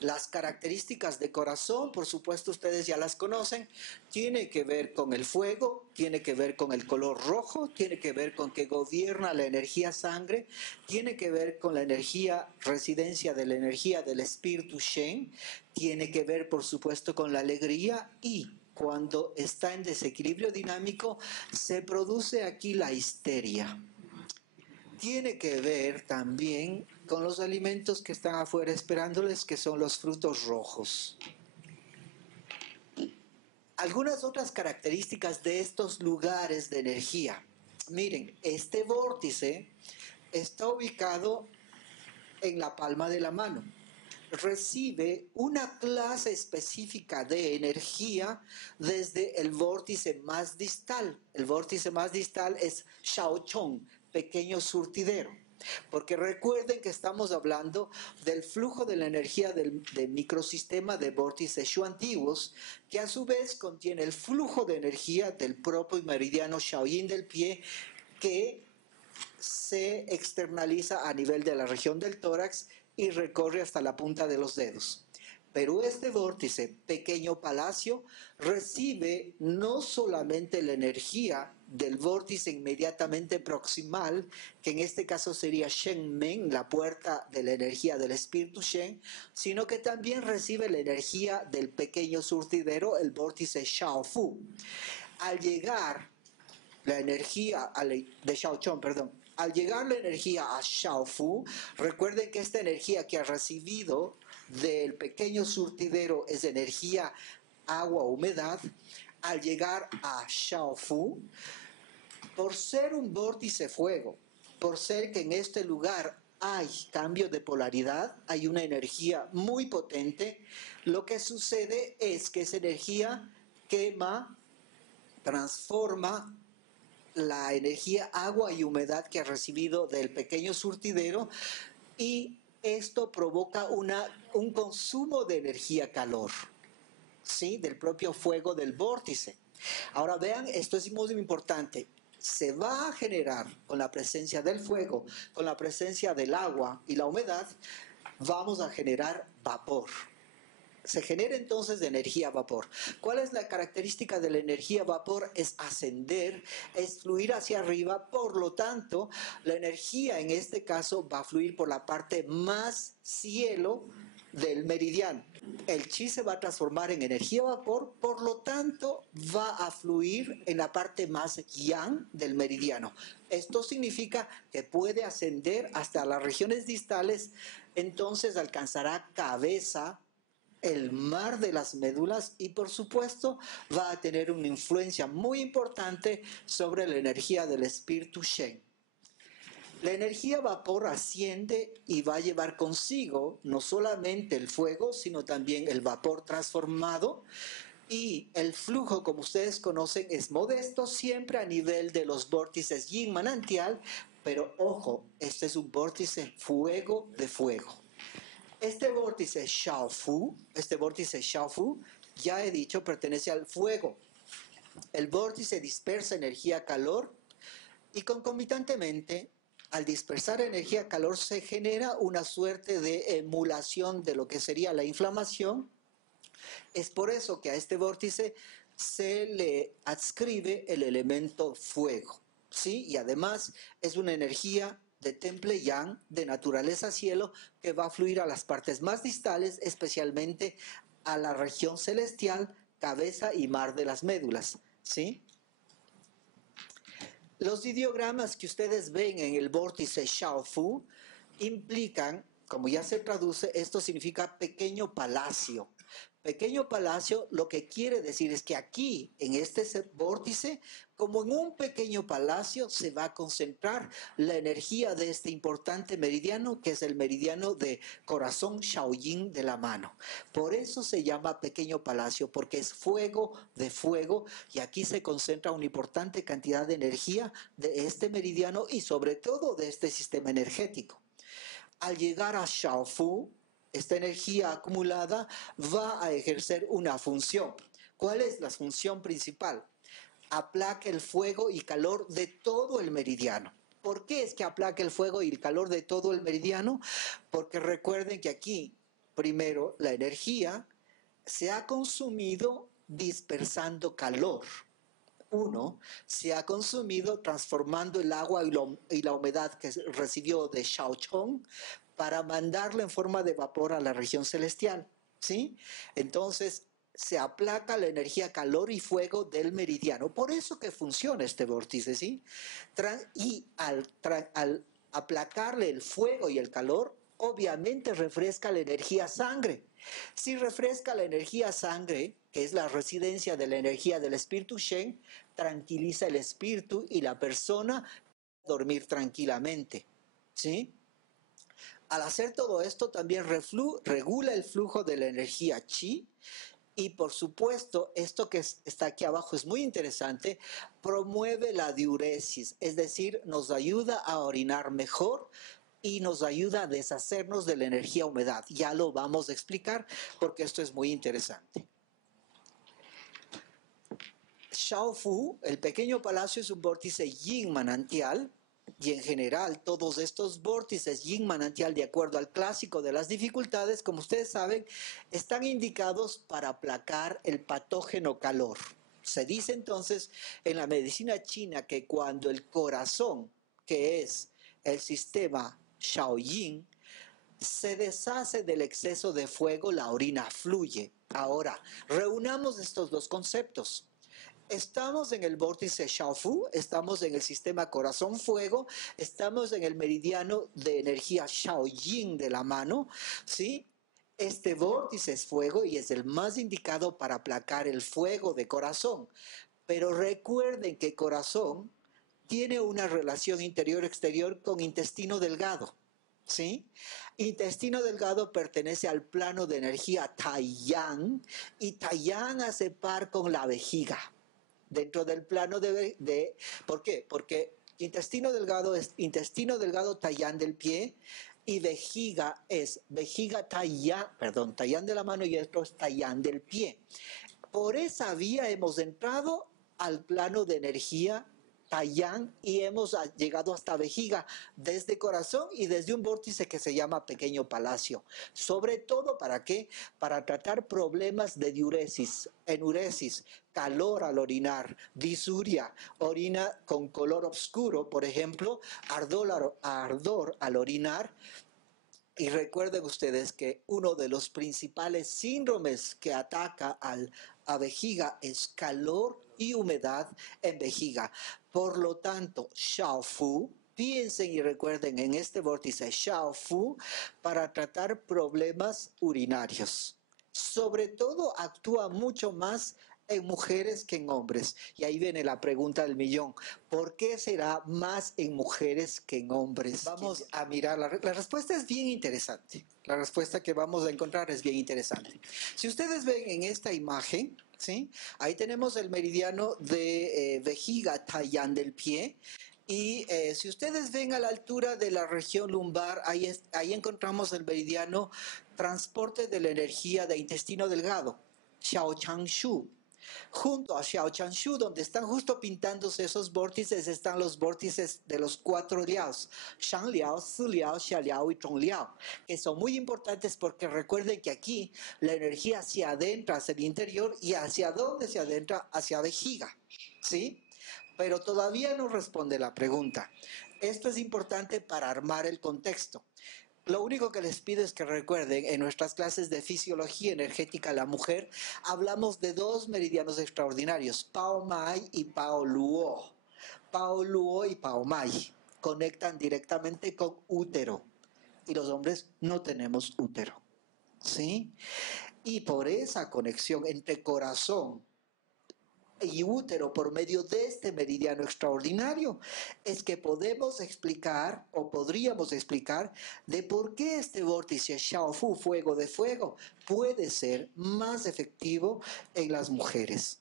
Las características de corazón, por supuesto, ustedes ya las conocen. Tiene que ver con el fuego, tiene que ver con el color rojo, tiene que ver con que gobierna la energía sangre, tiene que ver con la energía, residencia de la energía del espíritu Shen, tiene que ver, por supuesto, con la alegría y cuando está en desequilibrio dinámico, se produce aquí la histeria. Tiene que ver también con los alimentos que están afuera esperándoles, que son los frutos rojos. Algunas otras características de estos lugares de energía. Miren, este vórtice está ubicado en la palma de la mano. Recibe una clase específica de energía desde el vórtice más distal. El vórtice más distal es Shaochong, pequeño surtidero. Porque recuerden que estamos hablando del flujo de la energía del microsistema de vórtices Shu antiguos, que a su vez contiene el flujo de energía del propio meridiano Shaoyin del pie, que se externaliza a nivel de la región del tórax y recorre hasta la punta de los dedos. Pero este vórtice, pequeño palacio, recibe no solamente la energía del vórtice inmediatamente proximal, que en este caso sería Shen Men, la puerta de la energía del espíritu Shen, sino que también recibe la energía del pequeño surtidero, el vórtice Xiaofu. Al llegar la energía de Xiaochong, al llegar la energía a Xiaofu, recuerden que esta energía que ha recibido del pequeño surtidero es energía agua-humedad. Al llegar a Xiaofu, por ser un vórtice fuego, por ser que en este lugar hay cambio de polaridad, hay una energía muy potente, lo que sucede es que esa energía quema, transforma la energía agua y humedad que ha recibido del pequeño surtidero y esto provoca un consumo de energía calor, ¿sí? Del propio fuego del vórtice. Ahora vean, esto es muy importante. Se va a generar con la presencia del fuego, con la presencia del agua y la humedad, vamos a generar vapor. Se genera entonces de energía vapor. ¿Cuál es la característica de la energía vapor? Es ascender, es fluir hacia arriba, por lo tanto, la energía en este caso va a fluir por la parte más cielo del meridiano. El chi se va a transformar en energía vapor, por lo tanto, va a fluir en la parte más yang del meridiano. Esto significa que puede ascender hasta las regiones distales, entonces alcanzará cabeza, el mar de las médulas y por supuesto va a tener una influencia muy importante sobre la energía del espíritu Shen. La energía vapor asciende y va a llevar consigo no solamente el fuego, sino también el vapor transformado y el flujo, como ustedes conocen, es modesto siempre a nivel de los vórtices yin manantial, pero ojo, este es un vórtice fuego de fuego. Este vórtice Xiaofu ya he dicho, pertenece al fuego. El vórtice dispersa energía-calor y concomitantemente, al dispersar energía-calor se genera una suerte de emulación de lo que sería la inflamación. Es por eso que a este vórtice se le adscribe el elemento fuego, ¿sí? Y además es una energía de temple yang, de naturaleza cielo, que va a fluir a las partes más distales, especialmente a la región celestial, cabeza y mar de las médulas, ¿sí? Los ideogramas que ustedes ven en el vórtice Shaofu implican, como ya se traduce, esto significa pequeño palacio. Pequeño palacio lo que quiere decir es que aquí, en este vórtice, como en un pequeño palacio, se va a concentrar la energía de este importante meridiano, que es el meridiano de corazón Shaoyin de la mano. Por eso se llama pequeño palacio, porque es fuego de fuego, y aquí se concentra una importante cantidad de energía de este meridiano y sobre todo de este sistema energético. Al llegar a Shaofu, esta energía acumulada va a ejercer una función. ¿Cuál es la función principal? Aplaca el fuego y calor de todo el meridiano. ¿Por qué es que aplaca el fuego y el calor de todo el meridiano? Porque recuerden que aquí, primero, la energía se ha consumido dispersando calor. Uno, se ha consumido transformando el agua y la humedad que recibió de Shaochong para mandarla en forma de vapor a la región celestial, ¿sí? Entonces, se aplaca la energía calor y fuego del meridiano. Por eso que funciona este vórtice, ¿sí? Y al aplacarle el fuego y el calor, obviamente refresca la energía sangre. Si refresca la energía sangre, que es la residencia de la energía del espíritu Shen, tranquiliza el espíritu y la persona puede dormir tranquilamente, ¿sí? Al hacer todo esto también regula el flujo de la energía chi y por supuesto esto que está aquí abajo es muy interesante, promueve la diuresis, es decir, nos ayuda a orinar mejor y nos ayuda a deshacernos de la energía humedad. Ya lo vamos a explicar porque esto es muy interesante. Shaofu, el pequeño palacio, es un vórtice yin manantial y en general todos estos vórtices yin manantial, de acuerdo al clásico de las dificultades, como ustedes saben, están indicados para aplacar el patógeno calor. Se dice entonces en la medicina china que cuando el corazón, que es el sistema Shaoyin, se deshace del exceso de fuego, la orina fluye. Ahora, reunamos estos dos conceptos. Estamos en el vórtice Shaofu, estamos en el sistema corazón-fuego, estamos en el meridiano de energía Shaoyin de la mano, ¿sí? Este vórtice es fuego y es el más indicado para aplacar el fuego de corazón. Pero recuerden que corazón tiene una relación interior-exterior con intestino delgado, ¿sí? Intestino delgado pertenece al plano de energía Taiyang y Taiyang hace par con la vejiga. Dentro del plano ¿por qué? Porque intestino delgado es intestino delgado Taiyang del pie y vejiga es vejiga Taiyang de la mano y otro es Taiyang del pie. Por esa vía hemos entrado al plano de energía Taiyang y hemos llegado hasta vejiga desde corazón y desde un vórtice que se llama pequeño palacio. Sobre todo, ¿para qué? Para tratar problemas de diuresis, enuresis, calor al orinar, disuria, orina con color oscuro, por ejemplo, ardor al orinar. Y recuerden ustedes que uno de los principales síndromes que ataca a vejiga es calor y humedad en vejiga. Por lo tanto, Shaofu, piensen y recuerden en este vórtice Shaofu para tratar problemas urinarios. Sobre todo actúa mucho más en mujeres que en hombres. Y ahí viene la pregunta del millón. ¿Por qué será más en mujeres que en hombres? Vamos a mirar. La respuesta es bien interesante. La respuesta que vamos a encontrar es bien interesante. Si ustedes ven en esta imagen, ¿sí? Ahí tenemos el meridiano de vejiga Taiyang del pie. Y si ustedes ven a la altura de la región lumbar, ahí encontramos el meridiano transporte de la energía de intestino delgado. Xiaochangshu. Junto a Xiaochangshu, donde están justo pintándose esos vórtices, están los vórtices de los 4 liaos, Shangliao, Siliao, Xialiao y Zhongliao, que son muy importantes porque recuerden que aquí la energía se adentra hacia el interior y hacia dónde se adentra, hacia vejiga, ¿sí? Pero todavía no responde la pregunta. Esto es importante para armar el contexto. Lo único que les pido es que recuerden, en nuestras clases de fisiología energética de la mujer, hablamos de 2 meridianos extraordinarios, Pao Mai y Pao Luo. Pao Luo y Pao Mai conectan directamente con útero. Y los hombres no tenemos útero, ¿sí? Y por esa conexión entre corazón y útero por medio de este meridiano extraordinario es que podemos explicar o podríamos explicar de por qué este vórtice Xiaofu, fuego de fuego, puede ser más efectivo en las mujeres.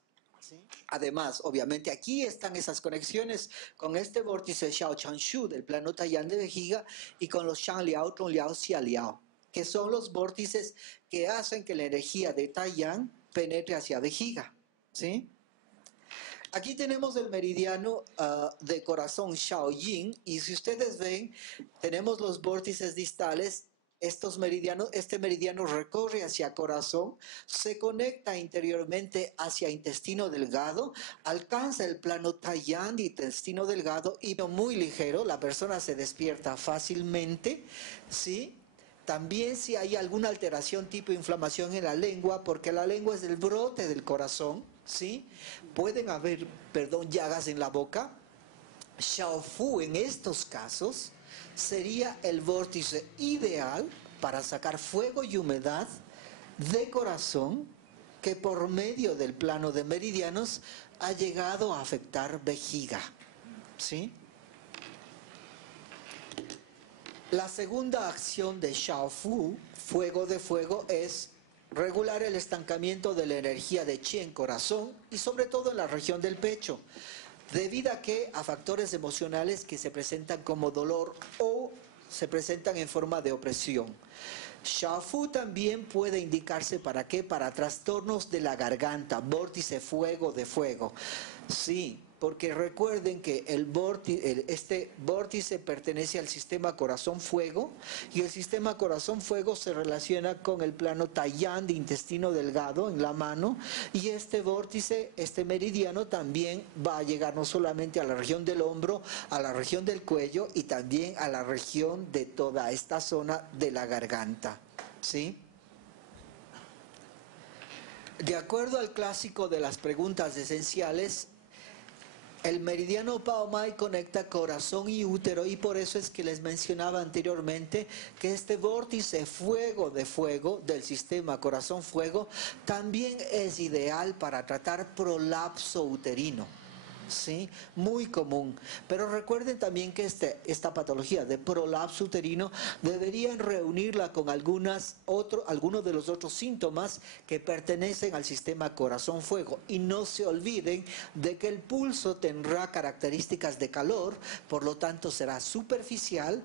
Además, obviamente aquí están esas conexiones con este vórtice Xiaochangshu del plano Taiyan de vejiga y con los Shangliao, Zhongliao, Xialiao, que son los vórtices que hacen que la energía de Taiyan penetre hacia vejiga, ¿sí? Aquí tenemos el meridiano de corazón Xiaoyin y si ustedes ven, tenemos los vórtices distales. Este meridiano recorre hacia corazón, se conecta interiormente hacia intestino delgado, alcanza el plano Taiyan de intestino delgado y muy ligero, la persona se despierta fácilmente, ¿sí? También si hay alguna alteración tipo inflamación en la lengua, porque la lengua es el brote del corazón, ¿sí? Pueden haber, llagas en la boca. Xiaofu en estos casos sería el vórtice ideal para sacar fuego y humedad de corazón que por medio del plano de meridianos ha llegado a afectar vejiga, ¿sí? La segunda acción de Xiaofu, fuego de fuego, es regular el estancamiento de la energía de Qi en corazón y sobre todo en la región del pecho, debido a factores emocionales que se presentan como dolor o se presentan en forma de opresión. Xiaofu también puede indicarse para qué, para trastornos de la garganta, vórtice fuego de fuego. Sí, porque recuerden que este vórtice pertenece al sistema corazón-fuego y el sistema corazón-fuego se relaciona con el plano Taiyan de intestino delgado en la mano y este vórtice, este meridiano también va a llegar no solamente a la región del hombro, a la región del cuello y también a la región de toda esta zona de la garganta, ¿sí? De acuerdo al clásico de las preguntas esenciales, el meridiano Pao Mai conecta corazón y útero y por eso es que les mencionaba anteriormente que este vórtice fuego de fuego del sistema corazón-fuego también es ideal para tratar prolapso uterino. ¿Sí? Muy común, pero recuerden también que esta patología de prolapso uterino deberían reunirla con algunos de los otros síntomas que pertenecen al sistema corazón-fuego y no se olviden de que el pulso tendrá características de calor, por lo tanto será superficial,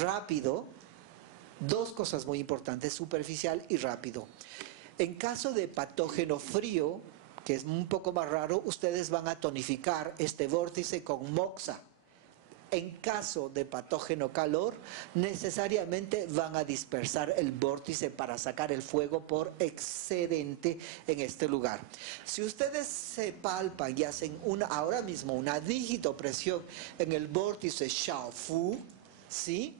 rápido, 2 cosas muy importantes, superficial y rápido. En caso de patógeno frío, que es un poco más raro, ustedes van a tonificar este vórtice con moxa. En caso de patógeno calor, necesariamente van a dispersar el vórtice para sacar el fuego por excedente en este lugar. Si ustedes se palpan y hacen ahora mismo una digitopresión en el vórtice Xiaofu, ¿sí?,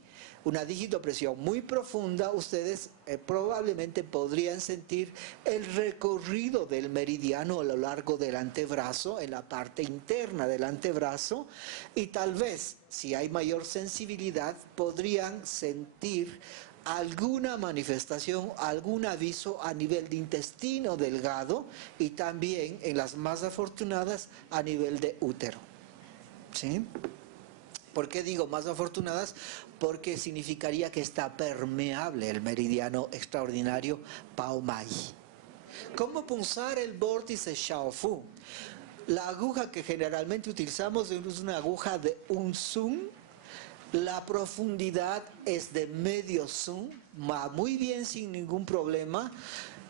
una digitopresión muy profunda, ustedes probablemente podrían sentir el recorrido del meridiano a lo largo del antebrazo, en la parte interna del antebrazo, y tal vez, si hay mayor sensibilidad, podrían sentir alguna manifestación, algún aviso a nivel de intestino delgado y también, en las más afortunadas, a nivel de útero. ¿Sí? ¿Por qué digo más afortunadas? Porque significaría que está permeable el meridiano extraordinario Pao Mai. ¿Cómo punzar el vórtice Xiaofu? La aguja que generalmente utilizamos es una aguja de 1 zoom. La profundidad es de medio zoom, va muy bien sin ningún problema.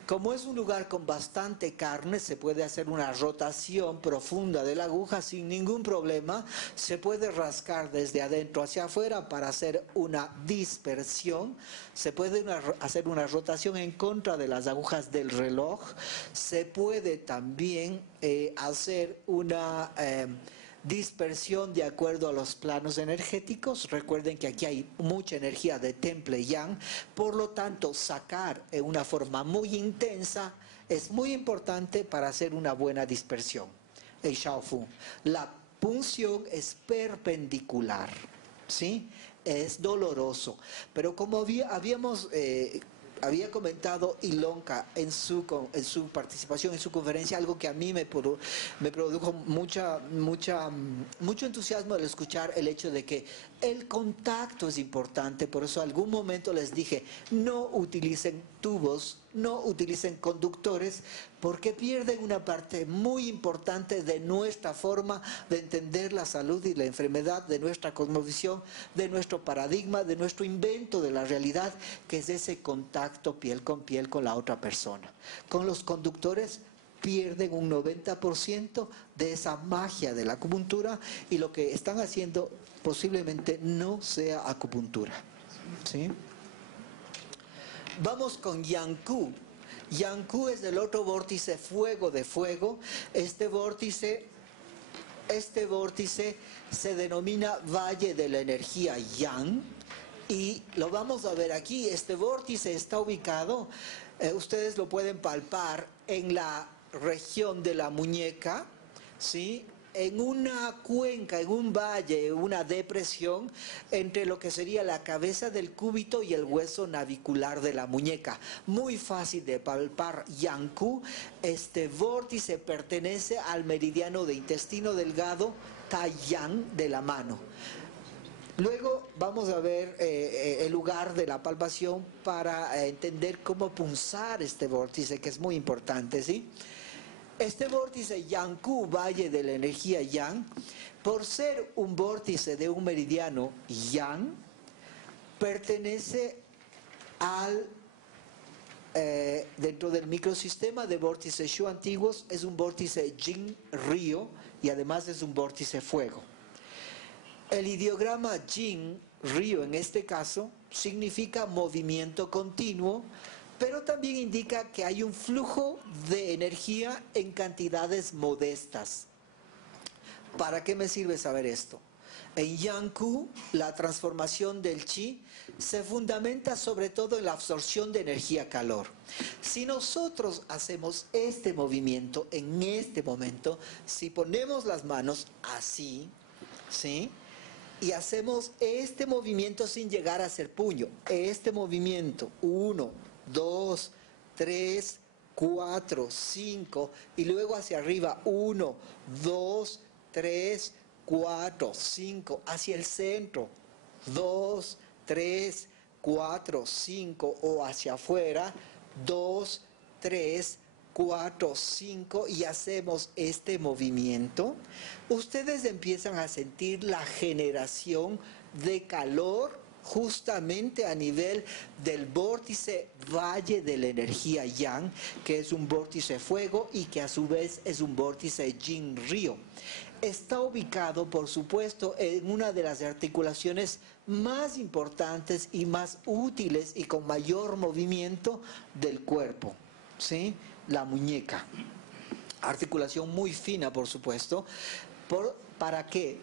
Como es un lugar con bastante carne, se puede hacer una rotación profunda de la aguja sin ningún problema. Se puede rascar desde adentro hacia afuera para hacer una dispersión. Se puede hacer una rotación en contra de las agujas del reloj. Se puede también hacer una dispersión de acuerdo a los planos energéticos. Recuerden que aquí hay mucha energía de temple yang, por lo tanto sacar en una forma muy intensa es muy importante para hacer una buena dispersión. El Shaofu, la punción es perpendicular, ¿sí? Es doloroso, pero como había comentado Ilonka en su participación, en su conferencia, algo que a mí me produjo mucho entusiasmo al escuchar el hecho de que el contacto es importante. Por eso algún momento les dije, no utilicen tubos, no utilicen conductores, porque pierden una parte muy importante de nuestra forma de entender la salud y la enfermedad, de nuestra cosmovisión, de nuestro paradigma, de nuestro invento de la realidad, que es ese contacto piel con la otra persona. Con los conductores pierden un 90% de esa magia de la acupuntura, y lo que están haciendo posiblemente no sea acupuntura, ¿sí? Vamos con Yanku. Yanku es el otro vórtice fuego de fuego. Este vórtice se denomina Valle de la Energía Yang, y lo vamos a ver aquí. Este vórtice está ubicado, ustedes lo pueden palpar en la región de la muñeca, ¿sí? En una cuenca, en un valle, una depresión entre lo que sería la cabeza del cúbito y el hueso navicular de la muñeca. Muy fácil de palpar Yanku. Este vórtice pertenece al meridiano de intestino delgado Taiyang de la mano. Luego vamos a ver el lugar de la palpación para entender cómo punzar este vórtice, que es muy importante, ¿sí? Este vórtice Yanku, Valle de la Energía Yang, por ser un vórtice de un meridiano Yang, pertenece dentro del microsistema de vórtices Shu antiguos, es un vórtice Jin Río, y además es un vórtice fuego. El ideograma Jin Río en este caso significa movimiento continuo, pero también indica que hay un flujo de energía en cantidades modestas. ¿Para qué me sirve saber esto? En Yanku, la transformación del chi se fundamenta sobre todo en la absorción de energía-calor. Si nosotros hacemos este movimiento en este momento, si ponemos las manos así, ¿sí? Y hacemos este movimiento sin llegar a hacer puño, este movimiento, 1, 2, 3, 4, 5, y luego hacia arriba, 1, 2, 3, 4, 5, hacia el centro, 2, 3, 4, 5, o hacia afuera, 2, 3, 4, 5, y hacemos este movimiento, ustedes empiezan a sentir la generación de calor justamente a nivel del vórtice Valle de la Energía Yang, que es un vórtice fuego y que a su vez es un vórtice Jin Río. Está ubicado, por supuesto, en una de las articulaciones más importantes y más útiles y con mayor movimiento del cuerpo, ¿sí? La muñeca. Articulación muy fina, por supuesto. ¿Para qué?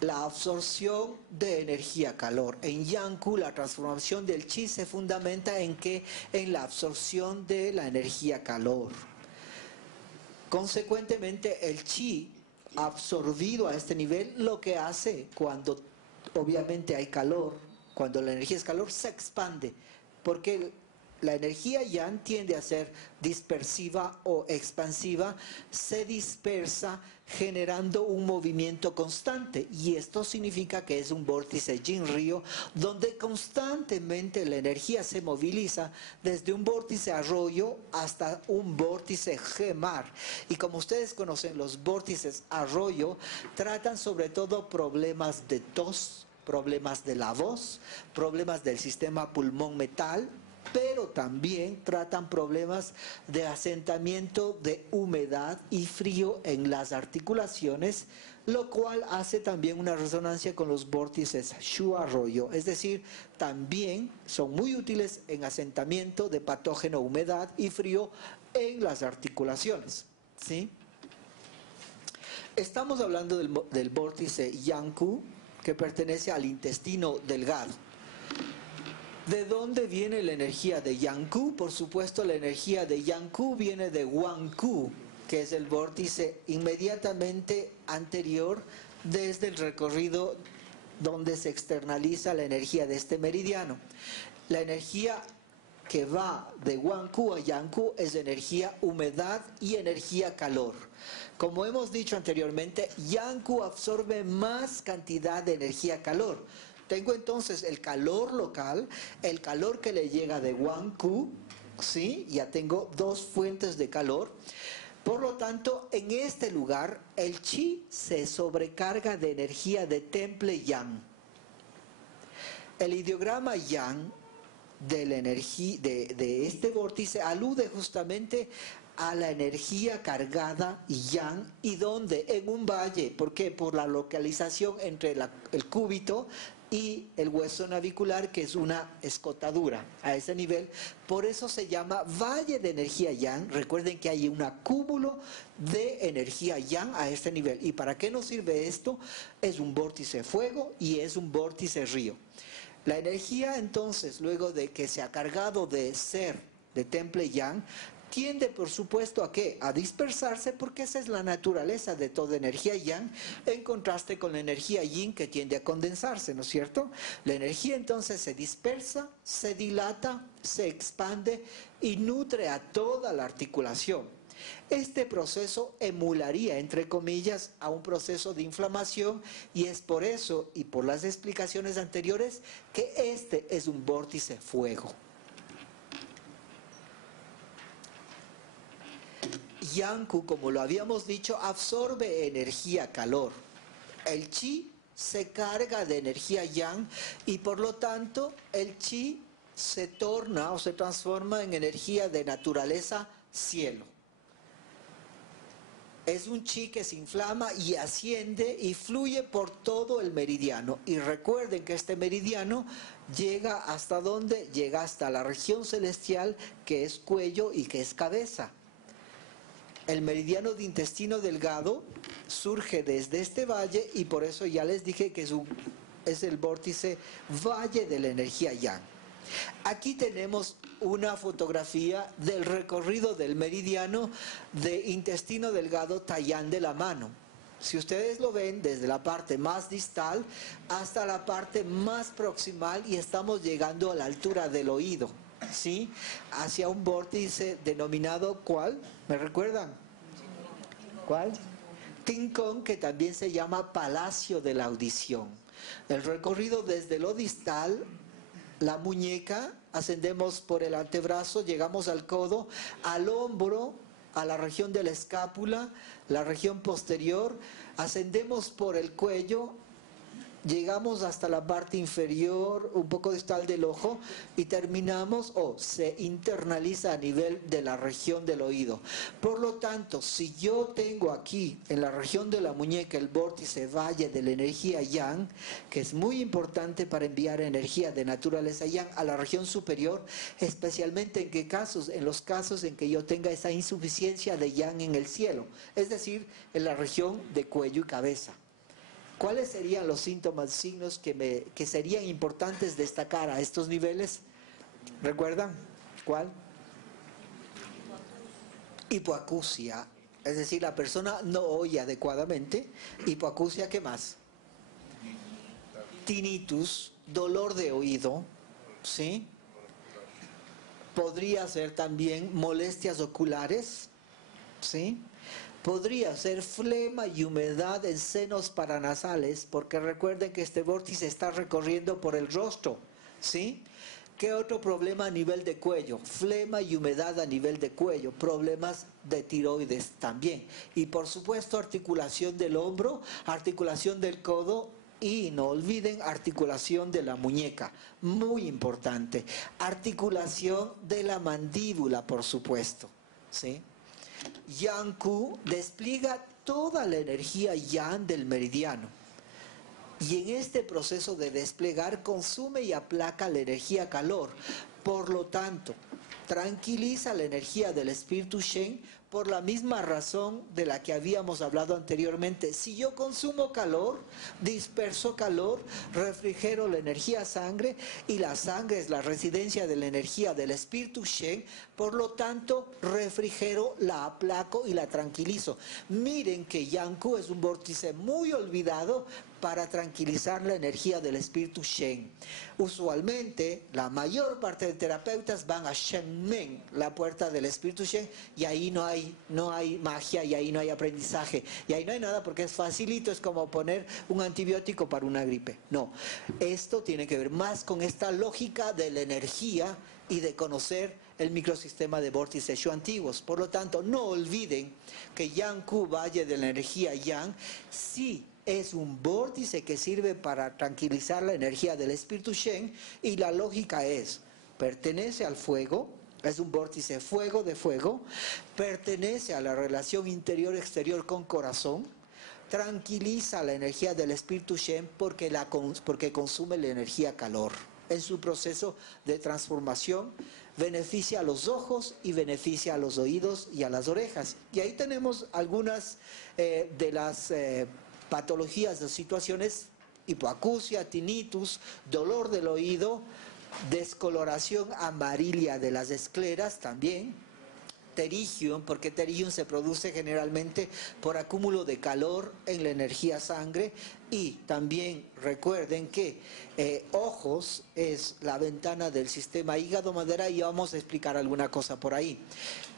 La absorción de energía-calor. En Yanku, la transformación del chi se fundamenta en la absorción de la energía-calor. Consecuentemente, el chi absorbido a este nivel, lo que hace cuando obviamente hay calor, cuando la energía es calor, se expande, porque la energía yang tiende a ser dispersiva o expansiva, se dispersa generando un movimiento constante, y esto significa que es un vórtice Jin Río donde constantemente la energía se moviliza desde un vórtice arroyo hasta un vórtice G-mar. Y como ustedes conocen, los vórtices arroyo tratan sobre todo problemas de tos, problemas de la voz, problemas del sistema pulmón metal, pero también tratan problemas de asentamiento de humedad y frío en las articulaciones, lo cual hace también una resonancia con los vórtices Shu-Arroyo, es decir, también son muy útiles en asentamiento de patógeno, humedad y frío en las articulaciones, ¿sí? Estamos hablando del vórtice Yang-Ku, que pertenece al intestino delgado. ¿De dónde viene la energía de Yang-Ku? Por supuesto, la energía de Yang-Ku viene de Huang-Ku, que es el vórtice inmediatamente anterior desde el recorrido donde se externaliza la energía de este meridiano. La energía que va de Huang-Ku a Yang-Ku es energía humedad y energía calor. Como hemos dicho anteriormente, Yang-Ku absorbe más cantidad de energía calor. Tengo entonces el calor local, el calor que le llega de Huang-Ku, ¿sí? Ya tengo dos fuentes de calor. Por lo tanto, en este lugar, el chi se sobrecarga de energía de temple yang. El ideograma yang de la energía de este vórtice alude justamente a la energía cargada yang, y donde en un valle. ¿Por qué? Por la localización entre el cúbito y el hueso navicular, que es una escotadura a ese nivel. Por eso se llama valle de energía yang. Recuerden que hay un acúmulo de energía yang a este nivel. ¿Y para qué nos sirve esto? Es un vórtice fuego y es un vórtice río. La energía entonces, luego de que se ha cargado de ser de temple yang, tiende por supuesto a ¿qué? A dispersarse, porque esa es la naturaleza de toda energía yang, en contraste con la energía yin, que tiende a condensarse, ¿no es cierto? La energía entonces se dispersa, se dilata, se expande y nutre a toda la articulación. Este proceso emularía, entre comillas, a un proceso de inflamación, y es por eso y por las explicaciones anteriores que este es un vórtice fuego. Yang-Ku, como lo habíamos dicho, absorbe energía calor. El chi se carga de energía yang y por lo tanto el chi se torna o se transforma en energía de naturaleza cielo. Es un chi que se inflama y asciende y fluye por todo el meridiano. Y recuerden que este meridiano llega hasta ¿dónde? Llega hasta la región celestial, que es cuello y que es cabeza. El meridiano de intestino delgado surge desde este valle, y por eso ya les dije que es el vórtice valle de la energía yang. Aquí tenemos una fotografía del recorrido del meridiano de intestino delgado Tallán de la mano. Si ustedes lo ven, desde la parte más distal hasta la parte más proximal, y estamos llegando a la altura del oído, ¿sí? Hacia un vórtice denominado, ¿cuál? ¿Me recuerdan? ¿Cuál? Tincón, que también se llama Palacio de la Audición. El recorrido desde lo distal, la muñeca, ascendemos por el antebrazo, llegamos al codo, al hombro, a la región de la escápula, la región posterior, ascendemos por el cuello, llegamos hasta la parte inferior, un poco distal del ojo, y terminamos se internaliza a nivel de la región del oído. Por lo tanto, si yo tengo aquí en la región de la muñeca el vórtice valle de la energía yang, que es muy importante para enviar energía de naturaleza yang a la región superior, especialmente en los casos en que yo tenga esa insuficiencia de yang en el cielo, es decir, en la región de cuello y cabeza. ¿Cuáles serían los síntomas, signos que serían importantes destacar a estos niveles? ¿Recuerdan? ¿Cuál? Hipoacusia, es decir, la persona no oye adecuadamente. Hipoacusia, ¿qué más? Tinnitus, dolor de oído, ¿sí? Podría ser también molestias oculares, ¿sí? Podría ser flema y humedad en senos paranasales, porque recuerden que este vórtice está recorriendo por el rostro, ¿sí? ¿Qué otro problema a nivel de cuello? Flema y humedad a nivel de cuello, problemas de tiroides también. Y por supuesto articulación del hombro, articulación del codo, Y no olviden articulación de la muñeca, muy importante. Articulación de la mandíbula, por supuesto, ¿sí? Yang-Ku despliega toda la energía Yang del meridiano. Y en este proceso de desplegar consume y aplaca la energía calor. Por lo tanto, tranquiliza la energía del espíritu Shen por la misma razón de la que habíamos hablado anteriormente. Si yo consumo calor, disperso calor, refrigero la energía sangre, y la sangre es la residencia de la energía del espíritu Shen, por lo tanto refrigero, la aplaco y la tranquilizo. Miren que Yang-Ku es un vórtice muy olvidado para tranquilizar la energía del espíritu Shen. Usualmente, la mayor parte de terapeutas van a Shenmen, la puerta del espíritu Shen, y ahí no hay magia, y ahí no hay aprendizaje, y ahí no hay nada porque es facilito, es como poner un antibiótico para una gripe. No, esto tiene que ver más con esta lógica de la energía y de conocer el microsistema de vórtices Shu antiguos. Por lo tanto, no olviden que Yang-Ku, Valle de la energía Yang, sí es un vórtice que sirve para tranquilizar la energía del espíritu Shen, y la lógica es, pertenece al fuego, es un vórtice fuego de fuego, pertenece a la relación interior-exterior con corazón, tranquiliza la energía del espíritu Shen porque consume la energía calor. En su proceso de transformación beneficia a los ojos y beneficia a los oídos y a las orejas. Y ahí tenemos algunas de las patologías de situaciones: hipoacusia, tinnitus, dolor del oído, descoloración amarilla de las escleras también, pterigium, porque pterigium se produce generalmente por acúmulo de calor en la energía sangre. Y también recuerden que ojos es la ventana del sistema hígado-madera, y vamos a explicar alguna cosa por ahí.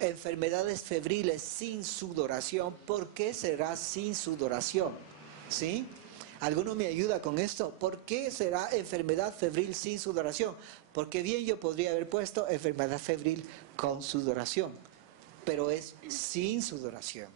Enfermedades febriles sin sudoración. ¿Por qué será sin sudoración? ¿Sí? ¿Alguno me ayuda con esto? ¿Por qué será enfermedad febril sin sudoración? Porque bien yo podría haber puesto enfermedad febril con sudoración, pero es sin sudoración.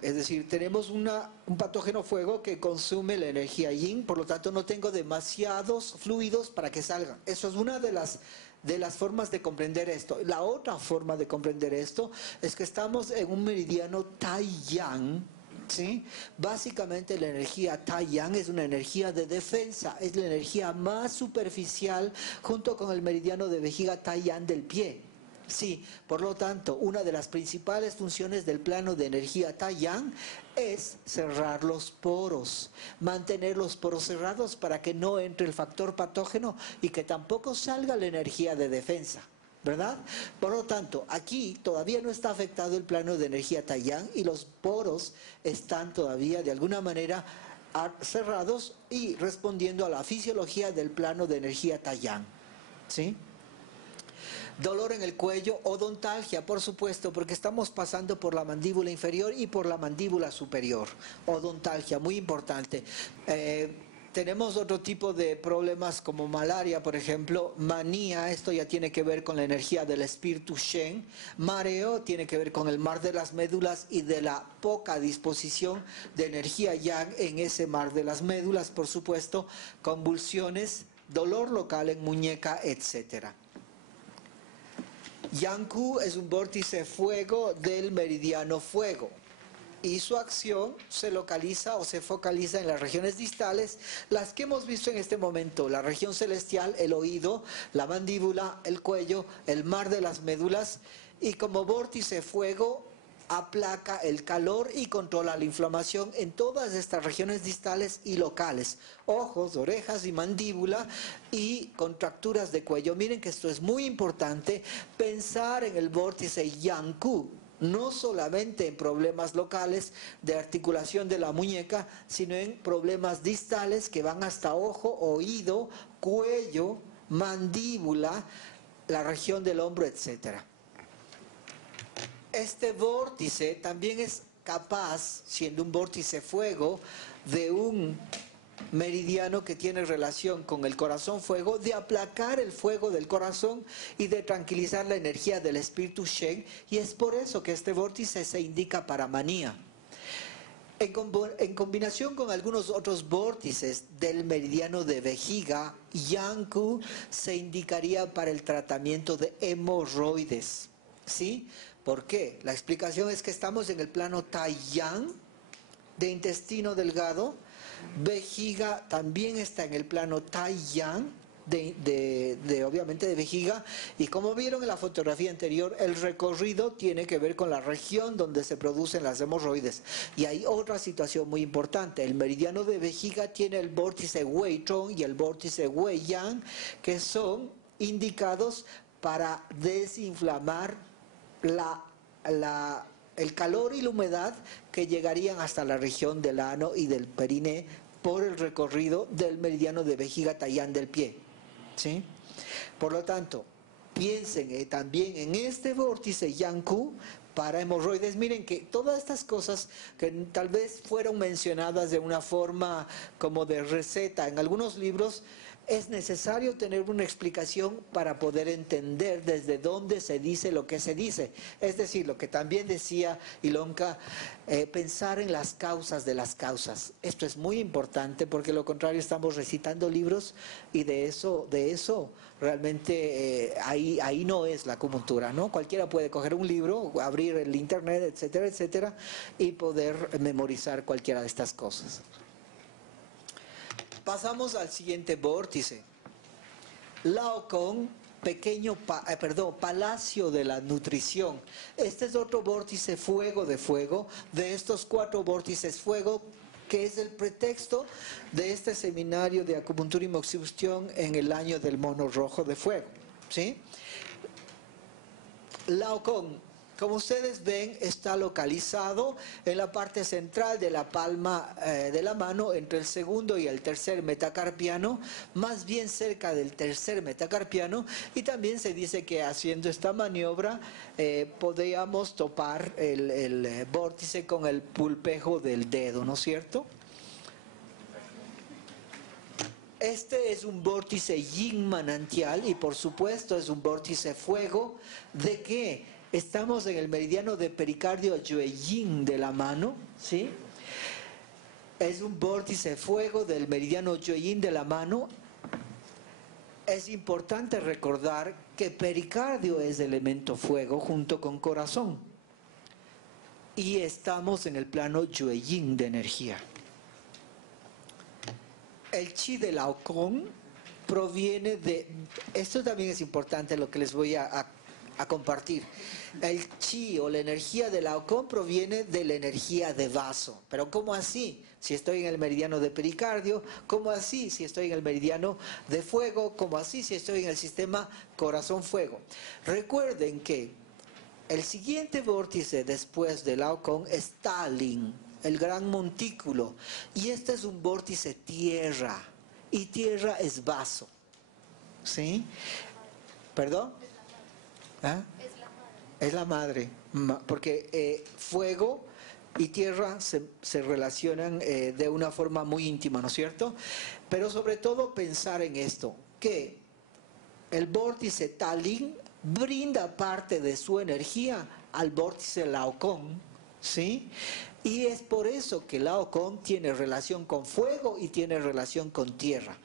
Es decir, tenemos un patógeno fuego que consume la energía yin, por lo tanto no tengo demasiados fluidos para que salgan. Eso es una de las formas de comprender esto. La otra forma de comprender esto es que estamos en un meridiano Tai-Yang, ¿sí? Básicamente la energía Tai-Yang es una energía de defensa, es la energía más superficial junto con el meridiano de vejiga Tai-Yang del pie. Sí, por lo tanto, una de las principales funciones del plano de energía Tai-Yang es cerrar los poros, mantener los poros cerrados para que no entre el factor patógeno y que tampoco salga la energía de defensa, ¿verdad? Por lo tanto, aquí todavía no está afectado el plano de energía Tai-Yang y los poros están todavía de alguna manera cerrados y respondiendo a la fisiología del plano de energía Tai-Yang, ¿sí? Dolor en el cuello, odontalgia, por supuesto, porque estamos pasando por la mandíbula inferior y por la mandíbula superior. Odontalgia, muy importante. Tenemos otro tipo de problemas como malaria, por ejemplo, manía, esto ya tiene que ver con la energía del espíritu Shen. Mareo tiene que ver con el mar de las médulas y de la poca disposición de energía Yang en ese mar de las médulas, por supuesto. Convulsiones, dolor local en muñeca, etcétera. Yang-Ku es un vórtice fuego del meridiano fuego, y su acción se localiza o se focaliza en las regiones distales, las que hemos visto en este momento: la región celestial, el oído, la mandíbula, el cuello, el mar de las médulas, y como vórtice fuego aplaca el calor y controla la inflamación en todas estas regiones distales y locales: ojos, orejas y mandíbula, y contracturas de cuello. Miren que esto es muy importante, pensar en el vórtice Yang-Ku, no solamente en problemas locales de articulación de la muñeca, sino en problemas distales que van hasta ojo, oído, cuello, mandíbula, la región del hombro, etcétera. Este vórtice también es capaz, siendo un vórtice fuego, de un meridiano que tiene relación con el corazón fuego, de aplacar el fuego del corazón y de tranquilizar la energía del espíritu Shen, y es por eso que este vórtice se indica para manía. En combinación con algunos otros vórtices del meridiano de vejiga, Yang-Ku se indicaría para el tratamiento de hemorroides. ¿Sí? ¿Por qué? La explicación es que estamos en el plano Tai-Yang de intestino delgado. Vejiga también está en el plano Tai-Yang obviamente de vejiga, y como vieron en la fotografía anterior, el recorrido tiene que ver con la región donde se producen las hemorroides. Y hay otra situación muy importante: el meridiano de vejiga tiene el vórtice Wei-Chong y el vórtice Wei-Yang, que son indicados para desinflamar el calor y la humedad que llegarían hasta la región del ano y del periné por el recorrido del meridiano de vejiga Tai-Yang del pie. ¿Sí? Por lo tanto, piensen también en este vórtice Yang-Ku para hemorroides. Miren que todas estas cosas que tal vez fueron mencionadas de una forma como de receta en algunos libros, es necesario tener una explicación para poder entender desde dónde se dice lo que se dice. Es decir, lo que también decía Ilonka, pensar en las causas de las causas. Esto es muy importante, porque de lo contrario estamos recitando libros y de eso realmente ahí no es la acupuntura, ¿no? Cualquiera puede coger un libro, abrir el internet, etcétera, etcétera, y poder memorizar cualquiera de estas cosas. Pasamos al siguiente vórtice. Laocoon, Palacio de la Nutrición. Este es otro vórtice fuego de fuego, de estos 4 vórtices fuego, que es el pretexto de este seminario de acupuntura y moxibustión en el año del mono rojo de fuego. ¿Sí? Laocoon, como ustedes ven, está localizado en la parte central de la palma de la mano, entre el segundo y el tercer metacarpiano, más bien cerca del tercer metacarpiano, y también se dice que haciendo esta maniobra podríamos topar el vórtice con el pulpejo del dedo, ¿no es cierto? Este es un vórtice yin manantial y por supuesto es un vórtice fuego. ¿De qué? Estamos en el meridiano de pericardio Yue-Yin de la mano, ¿sí? Es un vórtice fuego del meridiano Yue-Yin de la mano. Es importante recordar que pericardio es elemento fuego junto con corazón. Y estamos en el plano Yue-Yin de energía. El chi de Laocoon proviene de... Esto también es importante, lo que les voy a compartir. El chi o la energía de Laocoon proviene de la energía de vaso. Pero ¿cómo así? Si estoy en el meridiano de pericardio, ¿cómo así? Si estoy en el meridiano de fuego, ¿cómo así? Si estoy en el sistema corazón-fuego. Recuerden que el siguiente vórtice después de Laocoon es Talin, el gran montículo. Y este es un vórtice tierra. Y tierra es vaso. ¿Sí? ¿Perdón? ¿Ah? Es la madre, porque fuego y tierra se relacionan de una forma muy íntima, ¿no es cierto? Pero sobre todo pensar en esto, que el vórtice Talin brinda parte de su energía al vórtice Laocoon, ¿sí? Y es por eso que Laocoon tiene relación con fuego y tiene relación con tierra.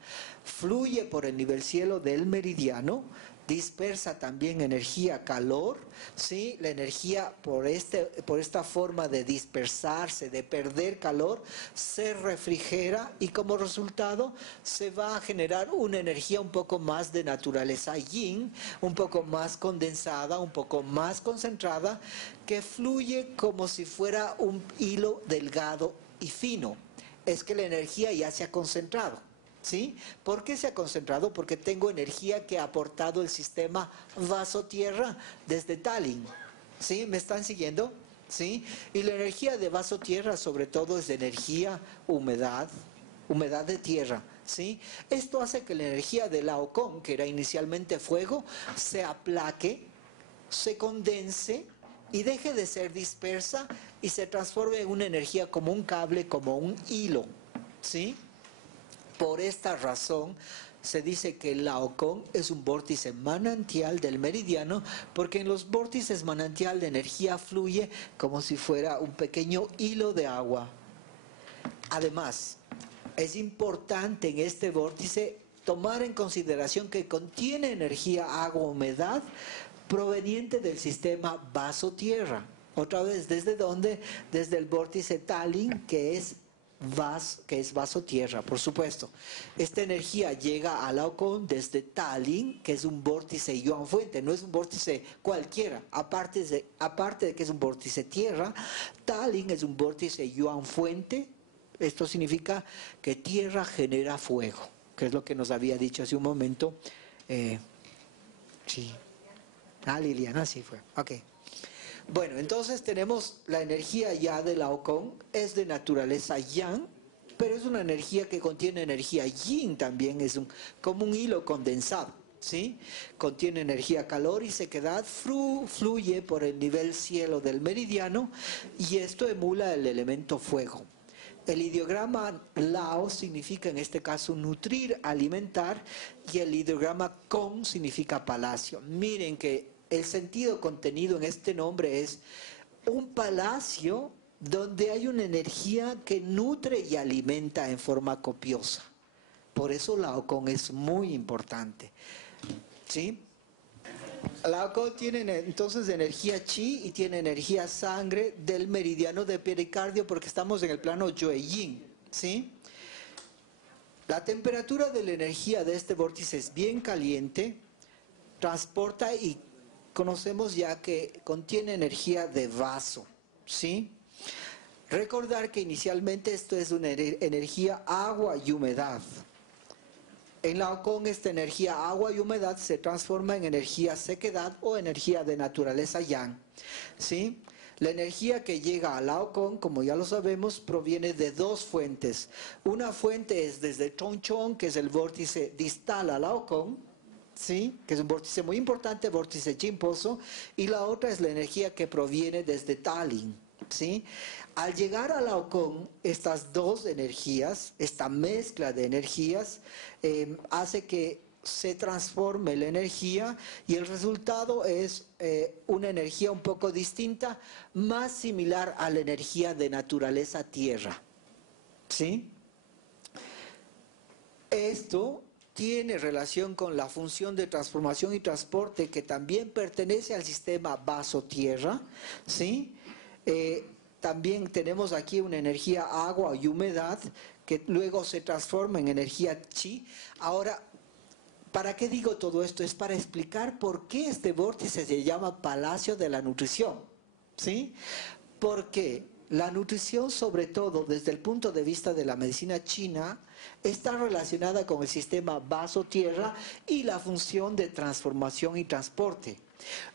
Fluye por el nivel cielo del meridiano, dispersa también energía, calor, ¿sí? La energía por esta forma de dispersarse, de perder calor, se refrigera y como resultado se va a generar una energía un poco más de naturaleza yin, un poco más condensada, un poco más concentrada, que fluye como si fuera un hilo delgado y fino. Es que la energía ya se ha concentrado. ¿Sí? ¿Por qué se ha concentrado? Porque tengo energía que ha aportado el sistema vaso-tierra desde Talin. ¿Sí? ¿Me están siguiendo? ¿Sí? Y la energía de vaso-tierra sobre todo es de energía, humedad de tierra. ¿Sí? Esto hace que la energía de Laocoon, que era inicialmente fuego, se aplaque, se condense y deje de ser dispersa y se transforme en una energía como un cable, como un hilo. ¿Sí? Por esta razón se dice que el Laocoon es un vórtice manantial del meridiano, porque en los vórtices manantial de energía fluye como si fuera un pequeño hilo de agua. Además, es importante en este vórtice tomar en consideración que contiene energía agua-humedad proveniente del sistema vaso-tierra. Otra vez, ¿desde dónde? Desde el vórtice Tallin, que es vaso-tierra, por supuesto. Esta energía llega a Laocoon desde Tallin, que es un vórtice yuan fuente, no es un vórtice cualquiera. Aparte de que es un vórtice tierra, Tallin es un vórtice yuan fuente. Esto significa que tierra genera fuego, que es lo que nos había dicho hace un momento. Sí. Liliana, sí fue. Ok. Bueno, entonces tenemos la energía ya de Laocoon, es de naturaleza yang, pero es una energía que contiene energía yin también, es como un hilo condensado, ¿sí? Contiene energía, calor y sequedad, fluye por el nivel cielo del meridiano y esto emula el elemento fuego. El ideograma Lao significa en este caso nutrir, alimentar, y el ideograma Con significa palacio. Miren que el sentido contenido en este nombre es un palacio donde hay una energía que nutre y alimenta en forma copiosa. Por eso Laocoon es muy importante, ¿sí? Laocoon tiene entonces energía chi y tiene energía sangre del meridiano de pericardio porque estamos en el plano Yue-Yin, ¿sí? La temperatura de la energía de este vórtice es bien caliente, transporta y conocemos ya que contiene energía de vaso, ¿sí? Recordar que inicialmente esto es una energía agua y humedad. En Laocoon esta energía agua y humedad se transforma en energía sequedad o energía de naturaleza yang, ¿sí? La energía que llega a Laocoon, como ya lo sabemos, proviene de dos fuentes. Una fuente es desde Chongchong, que es el vórtice distal a Laocoon, ¿sí? Que es un vórtice muy importante, vórtice Chimposo, y la otra es la energía que proviene desde Tallin, ¿sí? Al llegar a Laocoon, estas dos energías, esta mezcla de energías, hace que se transforme la energía y el resultado es una energía un poco distinta, más similar a la energía de naturaleza tierra, ¿sí? Esto tiene relación con la función de transformación y transporte que también pertenece al sistema vaso-tierra, ¿sí? También tenemos aquí una energía agua y humedad que luego se transforma en energía chi. Ahora, ¿para qué digo todo esto? Es para explicar por qué este vórtice se llama Palacio de la Nutrición, ¿sí? Porque la nutrición, sobre todo desde el punto de vista de la medicina china, está relacionada con el sistema vaso-tierra y la función de transformación y transporte.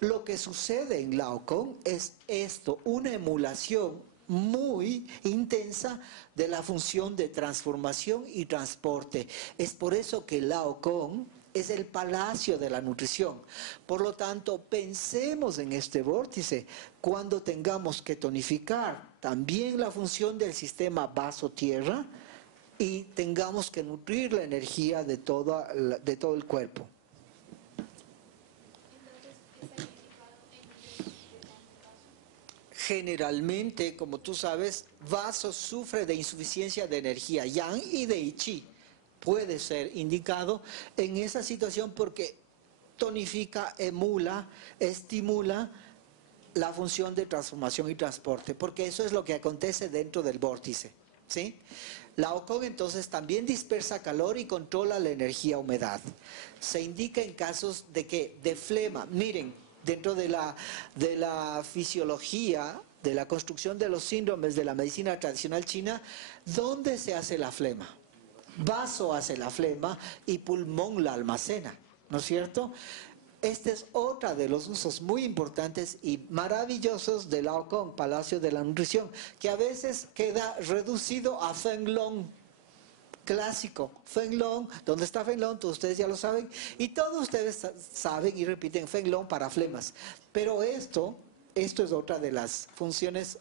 Lo que sucede en Laocoon es esto, una emulación muy intensa de la función de transformación y transporte. Es por eso que Laocoon es el palacio de la nutrición. Por lo tanto, pensemos en este vórtice cuando tengamos que tonificar también la función del sistema vaso-tierra y tengamos que nutrir la energía de todo el cuerpo. Generalmente, como tú sabes, vaso sufre de insuficiencia de energía yang y de chi. Puede ser indicado en esa situación porque tonifica, emula, estimula la función de transformación y transporte, porque eso es lo que acontece dentro del vórtice, ¿sí? Laocoon entonces también dispersa calor y controla la energía humedad. Se indica en casos de flema. Miren, dentro de la fisiología, de la construcción de los síndromes de la medicina tradicional china, ¿dónde se hace la flema? Vaso hace la flema y pulmón la almacena, ¿no es cierto? Este es otro de los usos muy importantes y maravillosos de Laocoon, Palacio de la Nutrición, que a veces queda reducido a Fenlong clásico. Fenlong, ¿dónde está Fenlong? Todos ustedes ya lo saben. Y todos ustedes saben y repiten Fenlong para flemas. Pero esto es otra de las funciones,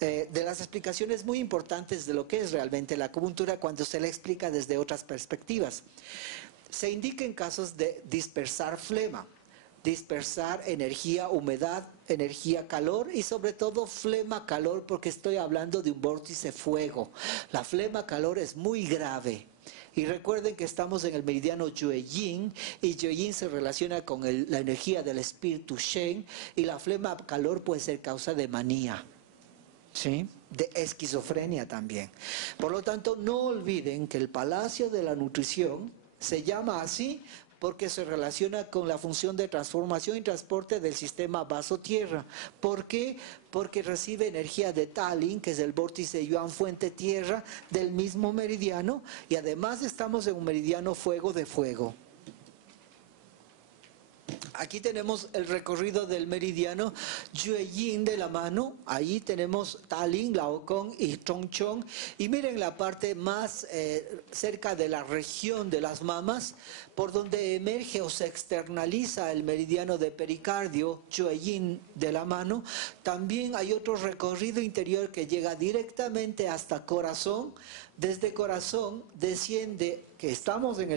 de las explicaciones muy importantes de lo que es realmente la acupuntura cuando se la explica desde otras perspectivas. Se indica en casos de dispersar flema. dispersar energía, humedad, energía, calor y sobre todo flema, calor, porque estoy hablando de un vórtice fuego. La flema, calor es muy grave. Y recuerden que estamos en el meridiano Yue-Yin y Yue-Yin se relaciona con la energía del espíritu Shen y la flema, calor puede ser causa de manía, ¿sí? De esquizofrenia también. Por lo tanto, no olviden que el Palacio de la Nutrición se llama así porque se relaciona con la función de transformación y transporte del sistema vaso-tierra. ¿Por qué? Porque recibe energía de Tallin, que es el vórtice Yuan fuente-tierra, del mismo meridiano, y además estamos en un meridiano fuego de fuego. Aquí tenemos el recorrido del meridiano Yue-Yin de la mano. Ahí tenemos Tallin, Laocoon y Chongchong. Y miren la parte más cerca de la región de las mamas, por donde emerge o se externaliza el meridiano de pericardio, Yue-Yin de la mano. También hay otro recorrido interior que llega directamente hasta corazón. Desde corazón desciende, que estamos en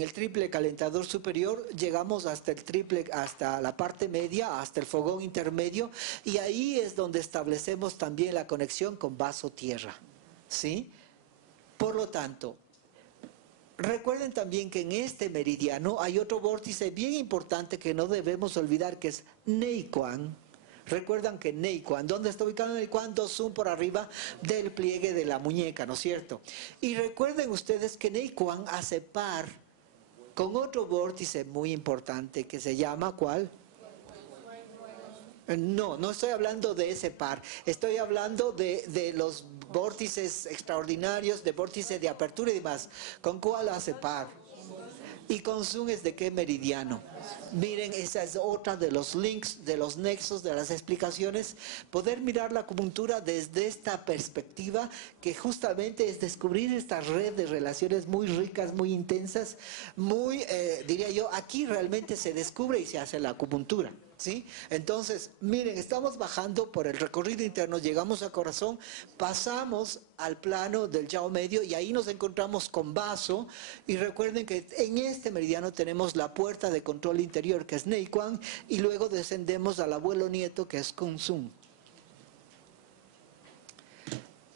el triple calentador superior, llegamos hasta el triple, hasta la parte media, hasta el fogón intermedio, y ahí es donde establecemos también la conexión con vaso-tierra, ¿sí? Por lo tanto, recuerden también que en este meridiano hay otro vórtice bien importante que no debemos olvidar, que es Neikuan. Recuerdan que Neikuan, ¿dónde está ubicado Neikuan? 2 zoom por arriba del pliegue de la muñeca, ¿no es cierto? Y recuerden ustedes que Neikuan hace par con otro vórtice muy importante que se llama, ¿cuál? No estoy hablando de ese par, estoy hablando de los vórtices extraordinarios, de vórtice de apertura y demás. ¿Con cuál hace par? ¿Y con Zoom es de qué meridiano? Miren, esa es otra de los links, de los nexos, de las explicaciones. Poder mirar la acupuntura desde esta perspectiva, que justamente es descubrir esta red de relaciones muy ricas, muy intensas, muy, diría yo, aquí realmente se descubre y se hace la acupuntura, ¿sí? Entonces, miren, estamos bajando por el recorrido interno, llegamos a corazón, pasamos al plano del Yao medio y ahí nos encontramos con vaso. Y recuerden que en este meridiano tenemos la puerta de control interior, que es Neikuan, y luego descendemos al abuelo nieto, que es Kunzun.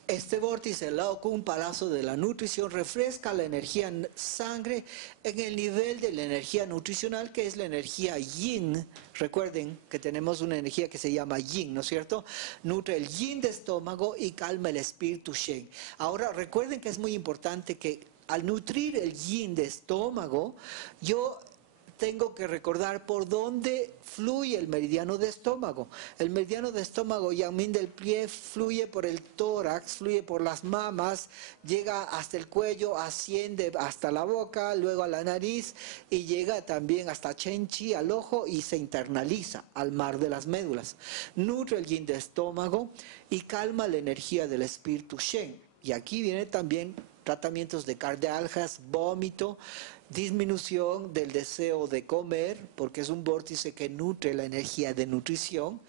Este vórtice, el Laocoon, palacio de la nutrición, refresca la energía en sangre en el nivel de la energía nutricional, que es la energía yin. Recuerden que tenemos una energía que se llama yin, ¿no es cierto? Nutre el yin de estómago y calma el espíritu shen. Ahora, recuerden que es muy importante que al nutrir el yin de estómago, yo tengo que recordar por dónde fluye el meridiano de estómago. El meridiano de estómago, Yang-Min del pie, fluye por el tórax, fluye por las mamas, llega hasta el cuello, asciende hasta la boca, luego a la nariz y llega también hasta Chen-Chi, al ojo, y se internaliza al mar de las médulas. Nutre el yin de estómago y calma la energía del espíritu Shen. Y aquí viene también tratamientos de cardialgias, vómito, disminución del deseo de comer, porque es un vórtice que nutre la energía de nutrición,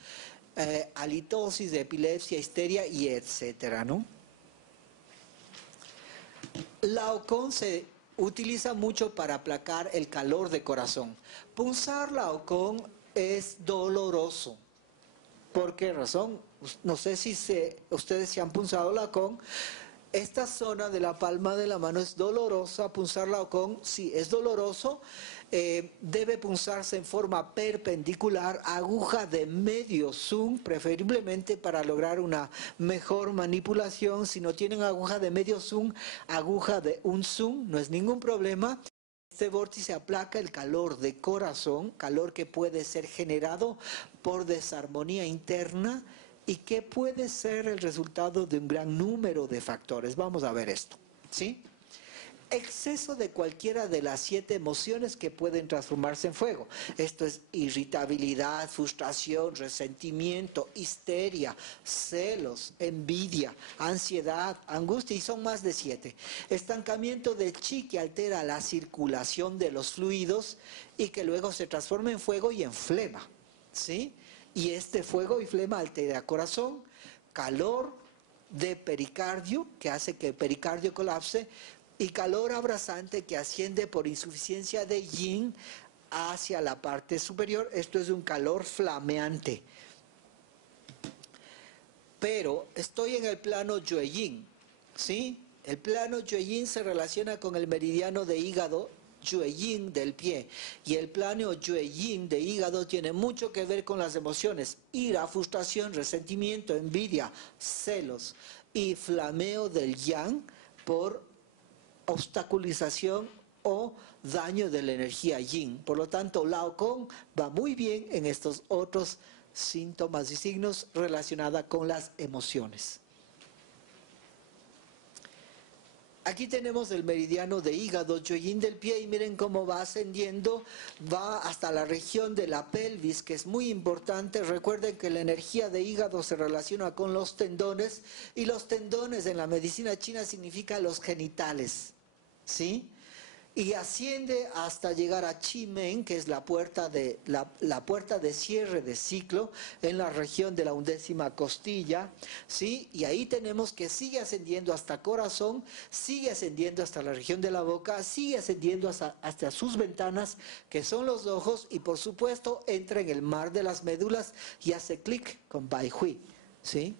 halitosis, de epilepsia, histeria y etcétera, ¿no? Laocoon se utiliza mucho para aplacar el calor de corazón. Punzar Laocoon es doloroso. ¿Por qué razón? No sé si ustedes se han punzado Laocoon. Esta zona de la palma de la mano es dolorosa, punzar Laocoon, sí, es doloroso, debe punzarse en forma perpendicular, aguja de medio zoom, preferiblemente para lograr una mejor manipulación. Si no tienen aguja de medio zoom, aguja de un zoom, no es ningún problema. Este vórtice aplaca el calor de corazón, calor que puede ser generado por desarmonía interna, y que puede ser el resultado de un gran número de factores. Vamos a ver esto, ¿sí? Exceso de cualquiera de las 7 emociones que pueden transformarse en fuego. Esto es irritabilidad, frustración, resentimiento, histeria, celos, envidia, ansiedad, angustia, y son más de 7. Estancamiento de chi, que altera la circulación de los fluidos y que luego se transforma en fuego y en flema, ¿sí? Y este fuego y flema altera corazón, calor de pericardio, que hace que el pericardio colapse, y calor abrasante que asciende por insuficiencia de yin hacia la parte superior. Esto es un calor flameante. Pero estoy en el plano Yueyin, ¿sí? El plano Yueyin se relaciona con el meridiano de hígado Yueyin del pie. Y el plano Yueyin de hígado tiene mucho que ver con las emociones: ira, frustración, resentimiento, envidia, celos y flameo del yang por obstaculización o daño de la energía yin. Por lo tanto, Lao Kong va muy bien en estos otros síntomas y signos relacionados con las emociones. Aquí tenemos el meridiano de hígado, Yueyin del pie, y miren cómo va ascendiendo, va hasta la región de la pelvis, que es muy importante. Recuerden que la energía de hígado se relaciona con los tendones, y los tendones en la medicina china significan los genitales, ¿sí? Y asciende hasta llegar a Chimen, que es la puerta de cierre de ciclo en la región de la 11ª costilla, ¿sí? Y ahí tenemos que sigue ascendiendo hasta corazón, sigue ascendiendo hasta la región de la boca, sigue ascendiendo hasta sus ventanas, que son los ojos, y por supuesto entra en el mar de las médulas y hace clic con Bai Hui, ¿sí?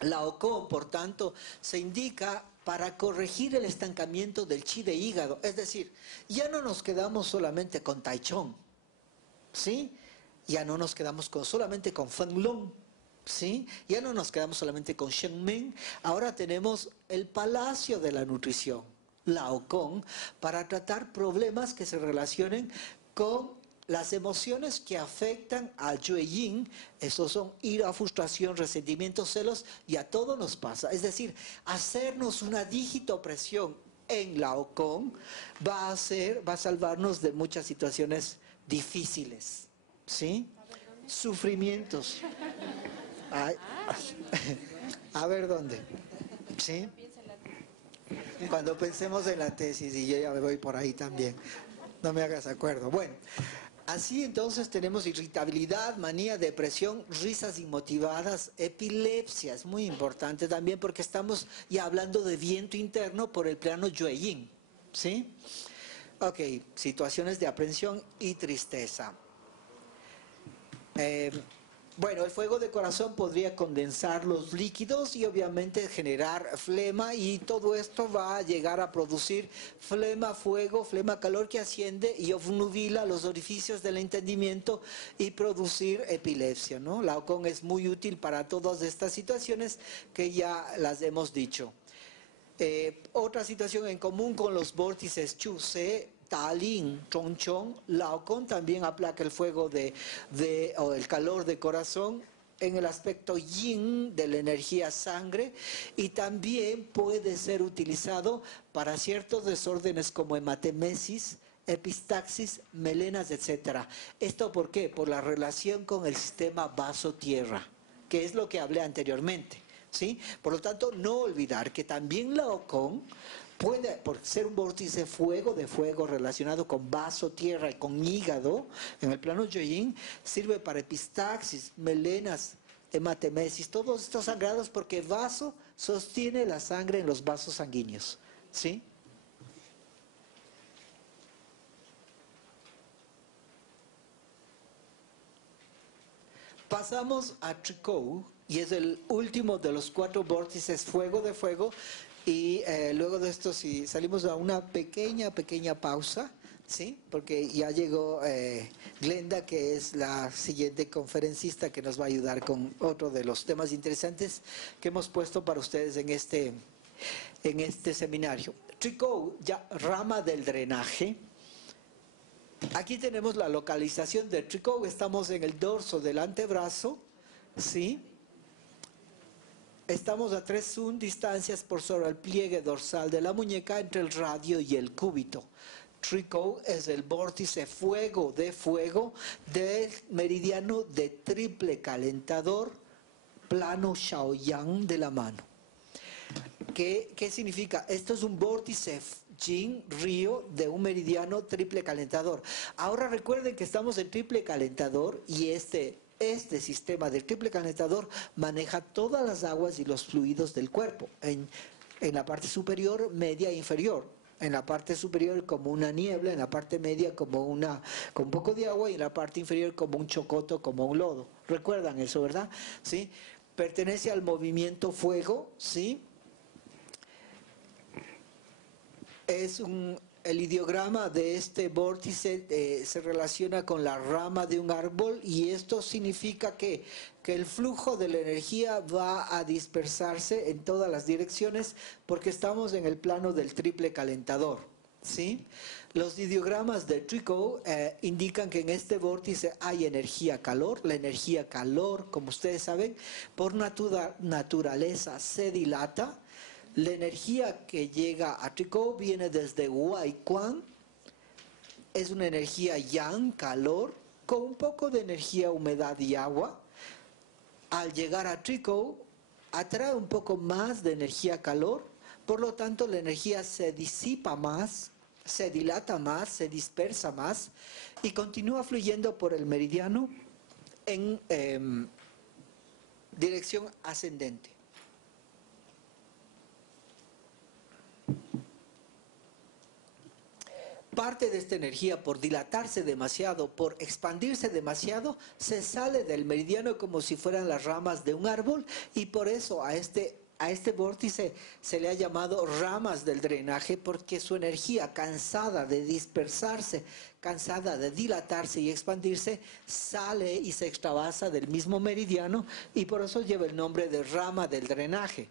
Lao Kong, por tanto, se indica para corregir el estancamiento del chi de hígado. Es decir, ya no nos quedamos solamente con Taichung, ¿sí? Ya no nos quedamos solamente con Fenglong, ¿sí? Ya no nos quedamos solamente con Shenming. Ahora tenemos el Palacio de la Nutrición, Lao Kong, para tratar problemas que se relacionen con las emociones que afectan al Yueyin. Esos son ira, frustración, resentimiento, celos, y a todos nos pasa. Es decir, hacernos una digitopresión en Lao Kong va a salvarnos de muchas situaciones difíciles, ¿sí? Sufrimientos. Ay, a ver dónde, ¿sí? Cuando pensemos en la tesis, y yo ya me voy por ahí también, no me hagas acuerdo. Bueno, así entonces tenemos irritabilidad, manía, depresión, risas inmotivadas, epilepsia. Es muy importante también porque estamos ya hablando de viento interno por el plano Yueyin, ¿sí? Ok, situaciones de aprensión y tristeza. Bueno, el fuego de corazón podría condensar los líquidos y obviamente generar flema, y todo esto va a llegar a producir flema, fuego, flema, calor que asciende y obnubila los orificios del entendimiento y producir epilepsia, ¿no? Lao Kong es muy útil para todas estas situaciones que ya las hemos dicho. Otra situación en común con los vórtices Chu Se, Talin, Chongchong, Lao Kong también aplaca el fuego o el calor de corazón en el aspecto yin de la energía sangre, y también puede ser utilizado para ciertos desórdenes como hematemesis, epistaxis, melenas, etc. ¿Esto por qué? Por la relación con el sistema vaso-tierra, que es lo que hablé anteriormente, ¿sí? Por lo tanto, no olvidar que también Lao Kong puede, por ser un vórtice de fuego relacionado con vaso, tierra y con hígado, en el plano Yueyin, sirve para epistaxis, melenas, hematemesis, todos estos sangrados, porque vaso sostiene la sangre en los vasos sanguíneos, ¿sí? Pasamos a Tricou, y es el último de los 4 vórtices fuego de fuego. Y luego de esto, si salimos a una pequeña pausa, ¿sí? Porque ya llegó Glenda, que es la siguiente conferencista que nos va a ayudar con otro de los temas interesantes que hemos puesto para ustedes en este seminario. Tricou, ya rama del drenaje. Aquí tenemos la localización de Tricou. Estamos en el dorso del antebrazo, ¿sí? Estamos a 3 Sun distancias por sobre el pliegue dorsal de la muñeca, entre el radio y el cúbito. Tricou es el vórtice fuego del meridiano de triple calentador, plano Shaoyang de la mano. ¿Qué significa? Esto es un vórtice yin, río, de un meridiano triple calentador. Ahora recuerden que estamos en triple calentador, y este sistema del triple calentador maneja todas las aguas y los fluidos del cuerpo, en la parte superior, media e inferior. en la parte superior como una niebla, en la parte media como con un poco de agua y en la parte inferior como un chocoto, como un lodo. ¿Recuerdan eso, verdad? ¿Sí? Pertenece al movimiento fuego, ¿sí? El ideograma de este vórtice se relaciona con la rama de un árbol y esto significa que el flujo de la energía va a dispersarse en todas las direcciones porque estamos en el plano del triple calentador, ¿sí? Los ideogramas de Trico indican que en este vórtice hay energía-calor. La energía-calor, como ustedes saben, por naturaleza se dilata. La energía que llega a Trico viene desde Huaycuan, es una energía yang, calor, con un poco de energía, humedad y agua. Al llegar a Trico, atrae un poco más de energía, calor, por lo tanto la energía se disipa más, se dilata más, se dispersa más y continúa fluyendo por el meridiano en dirección ascendente. Parte de esta energía, por dilatarse demasiado, por expandirse demasiado, se sale del meridiano como si fueran las ramas de un árbol y por eso a este vórtice se le ha llamado ramas del drenaje, porque su energía, cansada de dispersarse, cansada de dilatarse y expandirse, sale y se extravasa del mismo meridiano y por eso lleva el nombre de rama del drenaje.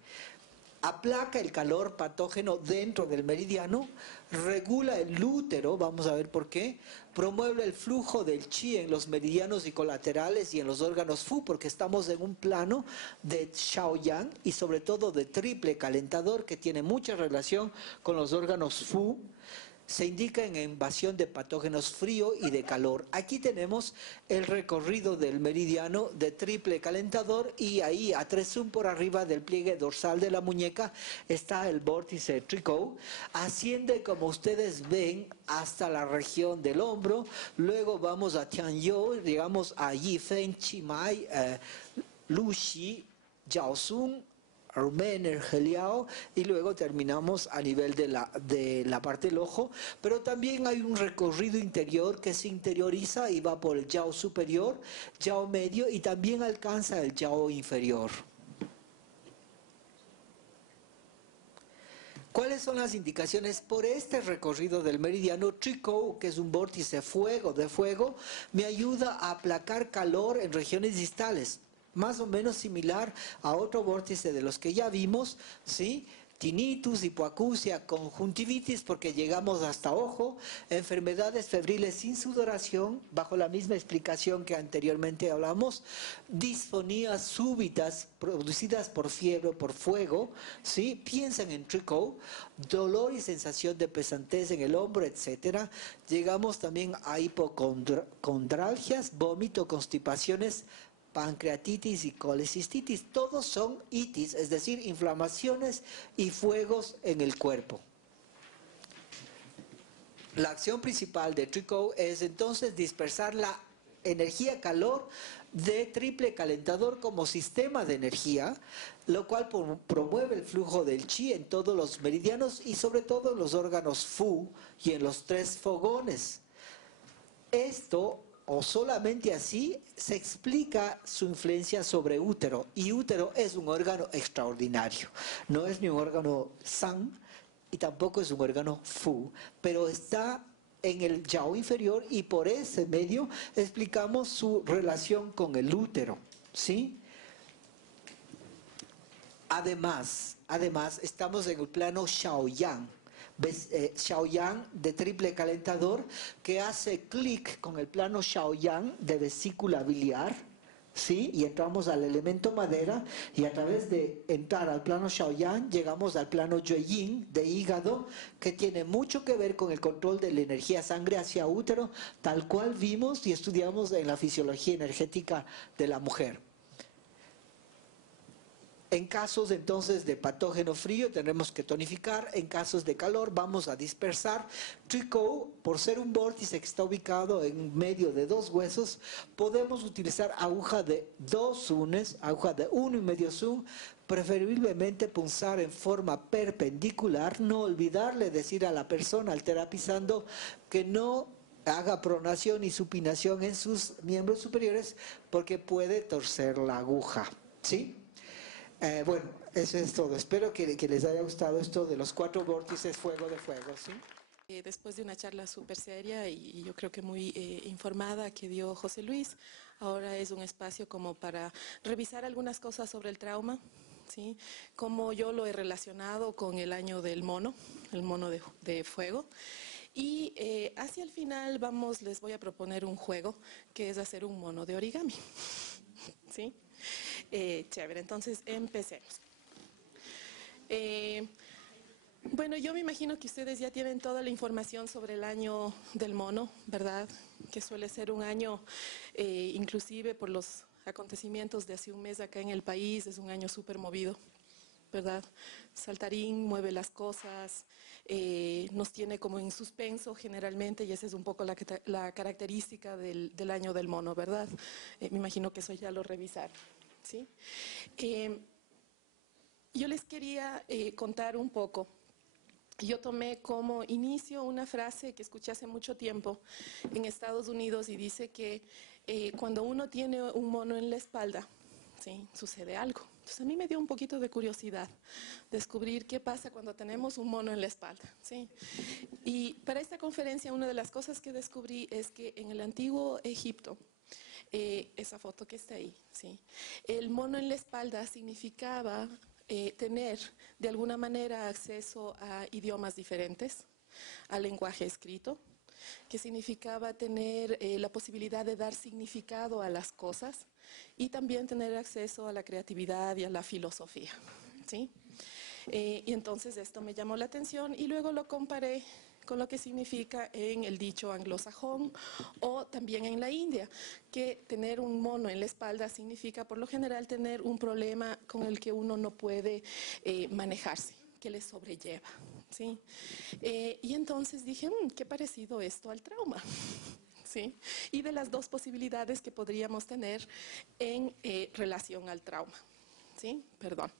Aplaca el calor patógeno dentro del meridiano, regula el útero, vamos a ver por qué, promueve el flujo del chi en los meridianos y colaterales y en los órganos Fu, porque estamos en un plano de Shaoyang y sobre todo de triple calentador que tiene mucha relación con los órganos Fu. Se indica en invasión de patógenos frío y de calor. Aquí tenemos el recorrido del meridiano de triple calentador y ahí a 3 zoom por arriba del pliegue dorsal de la muñeca está el vórtice Trico. Asciende, como ustedes ven, hasta la región del hombro. Luego vamos a Tianyou, llegamos a Yifeng, Chimay, Luxi, Jiaosung, Armener, Heliao, y luego terminamos a nivel de la parte del ojo, pero también hay un recorrido interior que se interioriza y va por el Yao superior, Yao medio y también alcanza el Yao inferior. ¿Cuáles son las indicaciones? Por este recorrido del meridiano, Trico, que es un vórtice de fuego, me ayuda a aplacar calor en regiones distales. Más o menos similar a otro vórtice de los que ya vimos, ¿sí? Tinnitus, hipoacusia, conjuntivitis, porque llegamos hasta ojo, enfermedades febriles sin sudoración, bajo la misma explicación que anteriormente hablamos, disfonías súbitas producidas por fiebre, por fuego, ¿sí? Piensen en Trico, dolor y sensación de pesantez en el hombro, etc. Llegamos también a hipocondralgias, vómito, constipaciones, pancreatitis y colecistitis, todos son itis, es decir, inflamaciones y fuegos en el cuerpo. La acción principal de Trico es entonces dispersar la energía calor de triple calentador como sistema de energía, lo cual promueve el flujo del chi en todos los meridianos y sobre todo en los órganos Fu y en los 3 fogones. Esto, o solamente así, se explica su influencia sobre útero. Y útero es un órgano extraordinario. No es ni un órgano San y tampoco es un órgano Fu, pero está en el Yao inferior y por ese medio explicamos su relación con el útero, ¿sí? Además, estamos en el plano Shaoyang. Shaoyang de triple calentador que hace clic con el plano Shaoyang de vesícula biliar, ¿sí? Y entramos al elemento madera y a través de entrar al plano Shaoyang llegamos al plano Yueyin de hígado, que tiene mucho que ver con el control de la energía sangre hacia útero, tal cual vimos y estudiamos en la fisiología energética de la mujer. En casos entonces de patógeno frío tendremos que tonificar, en casos de calor vamos a dispersar. Tricot, por ser un vórtice que está ubicado en medio de dos huesos, podemos utilizar aguja de 2 unes, aguja de 1,5 zoom, preferiblemente punzar en forma perpendicular, no olvidarle decir a la persona al terapizando que no haga pronación y supinación en sus miembros superiores porque puede torcer la aguja, ¿sí? Bueno, eso es todo. Espero que les haya gustado esto de los 4 vórtices fuego de fuego, ¿sí? Después de una charla súper seria y yo creo que muy informada que dio José Luis, ahora es un espacio como para revisar algunas cosas sobre el trauma, ¿sí? Cómo yo lo he relacionado con el año del mono, el mono de fuego. Y hacia el final les voy a proponer un juego que es hacer un mono de origami, ¿sí? Chévere, entonces empecemos. Bueno, yo me imagino que ustedes ya tienen toda la información sobre el año del mono, ¿verdad? Que suele ser un año, inclusive por los acontecimientos de hace un mes acá en el país, es un año súper movido, ¿verdad? Saltarín mueve las cosas, nos tiene como en suspenso generalmente y esa es un poco la característica del año del mono, ¿verdad? Me imagino que eso ya lo revisaron, ¿sí? Yo les quería contar un poco. Yo tomé como inicio una frase que escuché hace mucho tiempo en Estados Unidos y dice que cuando uno tiene un mono en la espalda, ¿sí?, sucede algo. Entonces a mí me dio un poquito de curiosidad descubrir qué pasa cuando tenemos un mono en la espalda, ¿sí? Y para esta conferencia una de las cosas que descubrí es que en el antiguo Egipto, esa foto que está ahí, ¿sí?, el mono en la espalda significaba tener de alguna manera acceso a idiomas diferentes, al lenguaje escrito, que significaba tener la posibilidad de dar significado a las cosas y también tener acceso a la creatividad y a la filosofía, ¿sí? Y entonces esto me llamó la atención y luego lo comparé con lo que significa en el dicho anglosajón o también en la India, que tener un mono en la espalda significa por lo general tener un problema con el que uno no puede manejarse, que le sobrelleva, ¿sí? Y entonces dije, qué parecido esto al trauma, ¿sí? Y de las dos posibilidades que podríamos tener en relación al trauma, ¿sí? Perdón.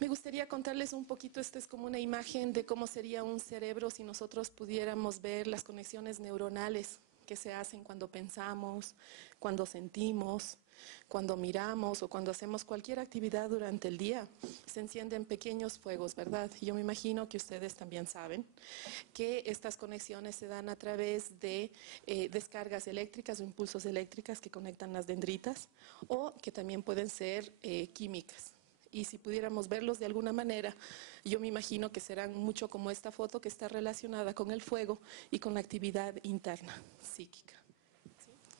Me gustaría contarles un poquito, esta es como una imagen de cómo sería un cerebro si nosotros pudiéramos ver las conexiones neuronales que se hacen cuando pensamos, cuando sentimos, cuando miramos o cuando hacemos cualquier actividad durante el día. Se encienden pequeños fuegos, ¿verdad? Yo me imagino que ustedes también saben que estas conexiones se dan a través de descargas eléctricas o impulsos eléctricas que conectan las dendritas o que también pueden ser químicas. Y si pudiéramos verlos de alguna manera, yo me imagino que serán mucho como esta foto que está relacionada con el fuego y con la actividad interna, psíquica.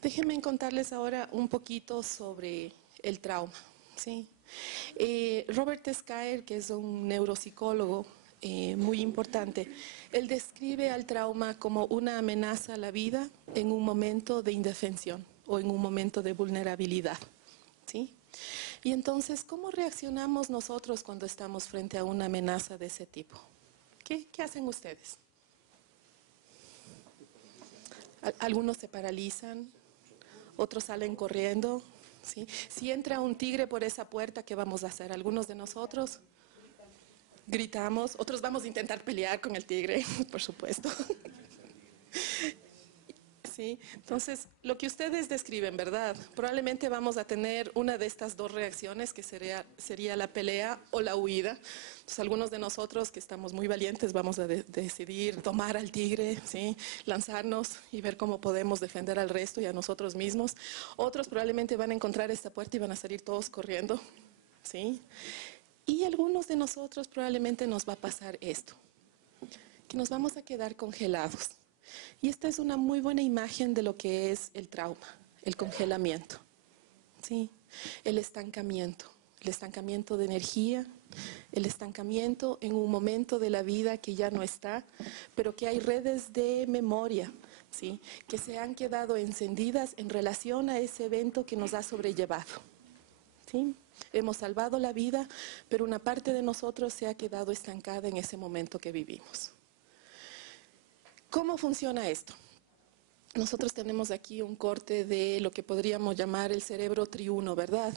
Déjenme contarles ahora un poquito sobre el trauma, ¿sí? Robert Scaer, que es un neuropsicólogo muy importante, él describe al trauma como una amenaza a la vida en un momento de indefensión o en un momento de vulnerabilidad, ¿sí? Y entonces, ¿cómo reaccionamos nosotros cuando estamos frente a una amenaza de ese tipo? ¿Qué hacen ustedes? Algunos se paralizan, otros salen corriendo, ¿sí? Si entra un tigre por esa puerta, ¿qué vamos a hacer? Algunos de nosotros gritamos, otros vamos a intentar pelear con el tigre, por supuesto. Sí, entonces, lo que ustedes describen, ¿verdad? Probablemente vamos a tener una de estas dos reacciones que sería la pelea o la huida. Entonces, algunos de nosotros que estamos muy valientes vamos a decidir tomar al tigre, ¿sí?, lanzarnos y ver cómo podemos defender al resto y a nosotros mismos. Otros probablemente van a encontrar esta puerta y van a salir todos corriendo, ¿sí? Y algunos de nosotros probablemente nos va a pasar esto, que nos vamos a quedar congelados. Y esta es una muy buena imagen de lo que es el trauma, el congelamiento, ¿sí? El estancamiento de energía, el estancamiento en un momento de la vida que ya no está, pero que hay redes de memoria, ¿sí?, que se han quedado encendidas en relación a ese evento que nos ha sobrellevado, ¿sí? Hemos salvado la vida, pero una parte de nosotros se ha quedado estancada en ese momento que vivimos. ¿Cómo funciona esto? Nosotros tenemos aquí un corte de lo que podríamos llamar el cerebro triuno, ¿verdad?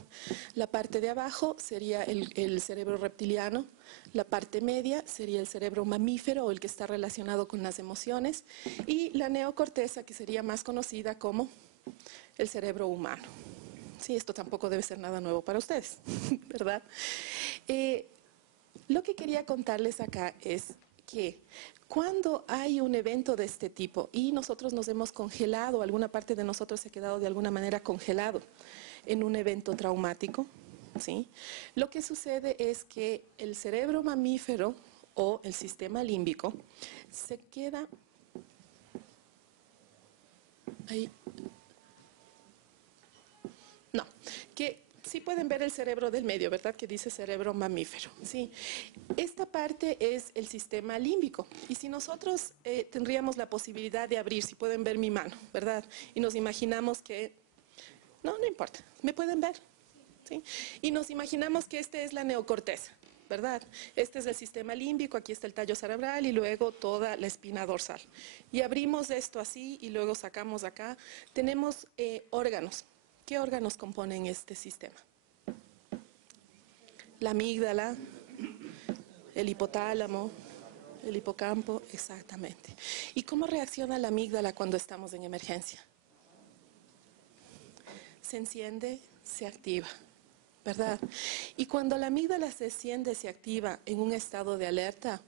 La parte de abajo sería el cerebro reptiliano, la parte media sería el cerebro mamífero o el que está relacionado con las emociones y la neocorteza, que sería más conocida como el cerebro humano. Sí, esto tampoco debe ser nada nuevo para ustedes, ¿verdad? Lo que quería contarles acá es que cuando hay un evento de este tipo y nosotros nos hemos congelado, alguna parte de nosotros se ha quedado de alguna manera congelado en un evento traumático, ¿sí? Lo que sucede es que el cerebro mamífero o el sistema límbico se queda ahí. No, que sí pueden ver el cerebro del medio, ¿verdad? Que dice cerebro mamífero, ¿sí? Esta parte es el sistema límbico. Y si nosotros tendríamos la posibilidad de abrir, si pueden ver mi mano, ¿verdad? Y nos imaginamos que... No, no importa, ¿me pueden ver? ¿Sí? Y nos imaginamos que esta es la neocorteza, ¿verdad? Este es el sistema límbico, aquí está el tallo cerebral y luego toda la espina dorsal. Y abrimos esto así y luego sacamos acá. Tenemos órganos. ¿Qué órganos componen este sistema? La amígdala, el hipotálamo, el hipocampo, exactamente. ¿Y cómo reacciona la amígdala cuando estamos en emergencia? Se enciende, se activa, ¿verdad? Y cuando la amígdala se enciende, se activa en un estado de alerta,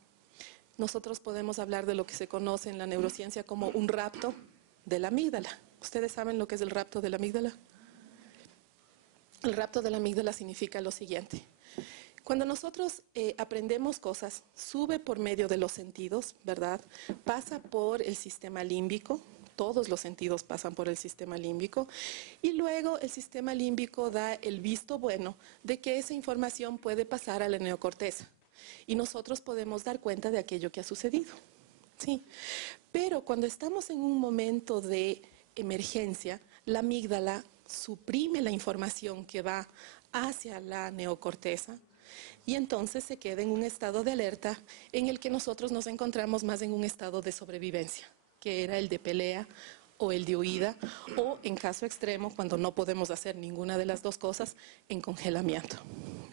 nosotros podemos hablar de lo que se conoce en la neurociencia como un rapto de la amígdala. ¿Ustedes saben lo que es el rapto de la amígdala? El rapto de la amígdala significa lo siguiente. Cuando nosotros aprendemos cosas, sube por medio de los sentidos, ¿verdad? Pasa por el sistema límbico, todos los sentidos pasan por el sistema límbico, y luego el sistema límbico da el visto bueno de que esa información puede pasar a la neocorteza. Y nosotros podemos dar cuenta de aquello que ha sucedido. Sí. Pero cuando estamos en un momento de emergencia, la amígdala suprime la información que va hacia la neocorteza y entonces se queda en un estado de alerta en el que nosotros nos encontramos más en un estado de sobrevivencia, que era el de pelea o el de huida, o en caso extremo, cuando no podemos hacer ninguna de las dos cosas, en congelamiento.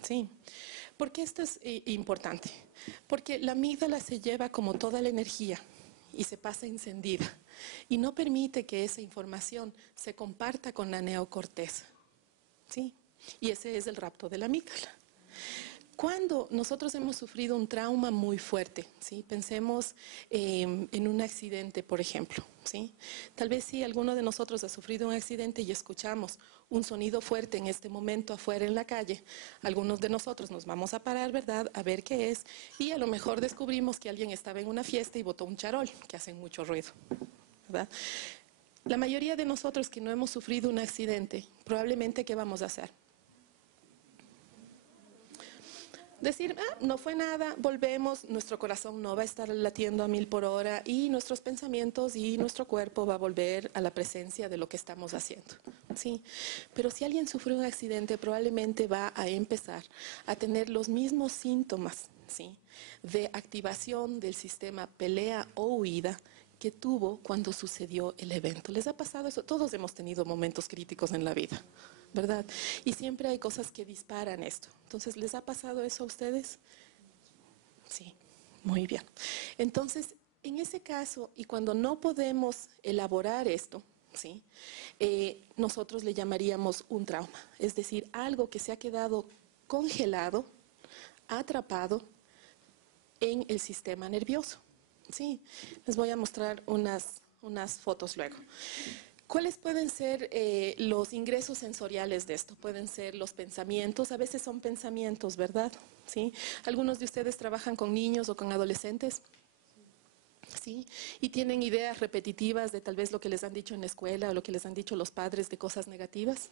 ¿Sí? ¿Por qué esto es importante? Porque la amígdala se lleva como toda la energía y se pasa encendida y no permite que esa información se comparta con la neocorteza. ¿Sí? Y ese es el rapto de la amígdala. Cuando nosotros hemos sufrido un trauma muy fuerte, ¿sí? Pensemos en un accidente, por ejemplo, ¿sí? Tal vez si alguno de nosotros ha sufrido un accidente y escuchamos un sonido fuerte en este momento afuera en la calle, algunos de nosotros nos vamos a parar, ¿verdad?, a ver qué es, y a lo mejor descubrimos que alguien estaba en una fiesta y botó un charol, que hacen mucho ruido, ¿verdad? La mayoría de nosotros que no hemos sufrido un accidente, probablemente, ¿qué vamos a hacer? Decir, no fue nada, volvemos, nuestro corazón no va a estar latiendo a 1000 por hora y nuestros pensamientos y nuestro cuerpo va a volver a la presencia de lo que estamos haciendo. ¿Sí? Pero si alguien sufrió un accidente, probablemente va a empezar a tener los mismos síntomas, ¿sí?, de activación del sistema pelea o huida que tuvo cuando sucedió el evento. ¿Les ha pasado eso? Todos hemos tenido momentos críticos en la vida, ¿verdad? Y siempre hay cosas que disparan esto. Entonces, ¿les ha pasado eso a ustedes? Sí, muy bien. Entonces, en ese caso, y cuando no podemos elaborar esto, ¿sí?, nosotros le llamaríamos un trauma. Es decir, algo que se ha quedado congelado, atrapado en el sistema nervioso. Sí, les voy a mostrar unas fotos luego. ¿Cuáles pueden ser los ingresos sensoriales de esto? Pueden ser los pensamientos, a veces son pensamientos, ¿verdad? ¿Sí? ¿Algunos de ustedes trabajan con niños o con adolescentes? ¿Sí? Y tienen ideas repetitivas de tal vez lo que les han dicho en la escuela o lo que les han dicho los padres de cosas negativas.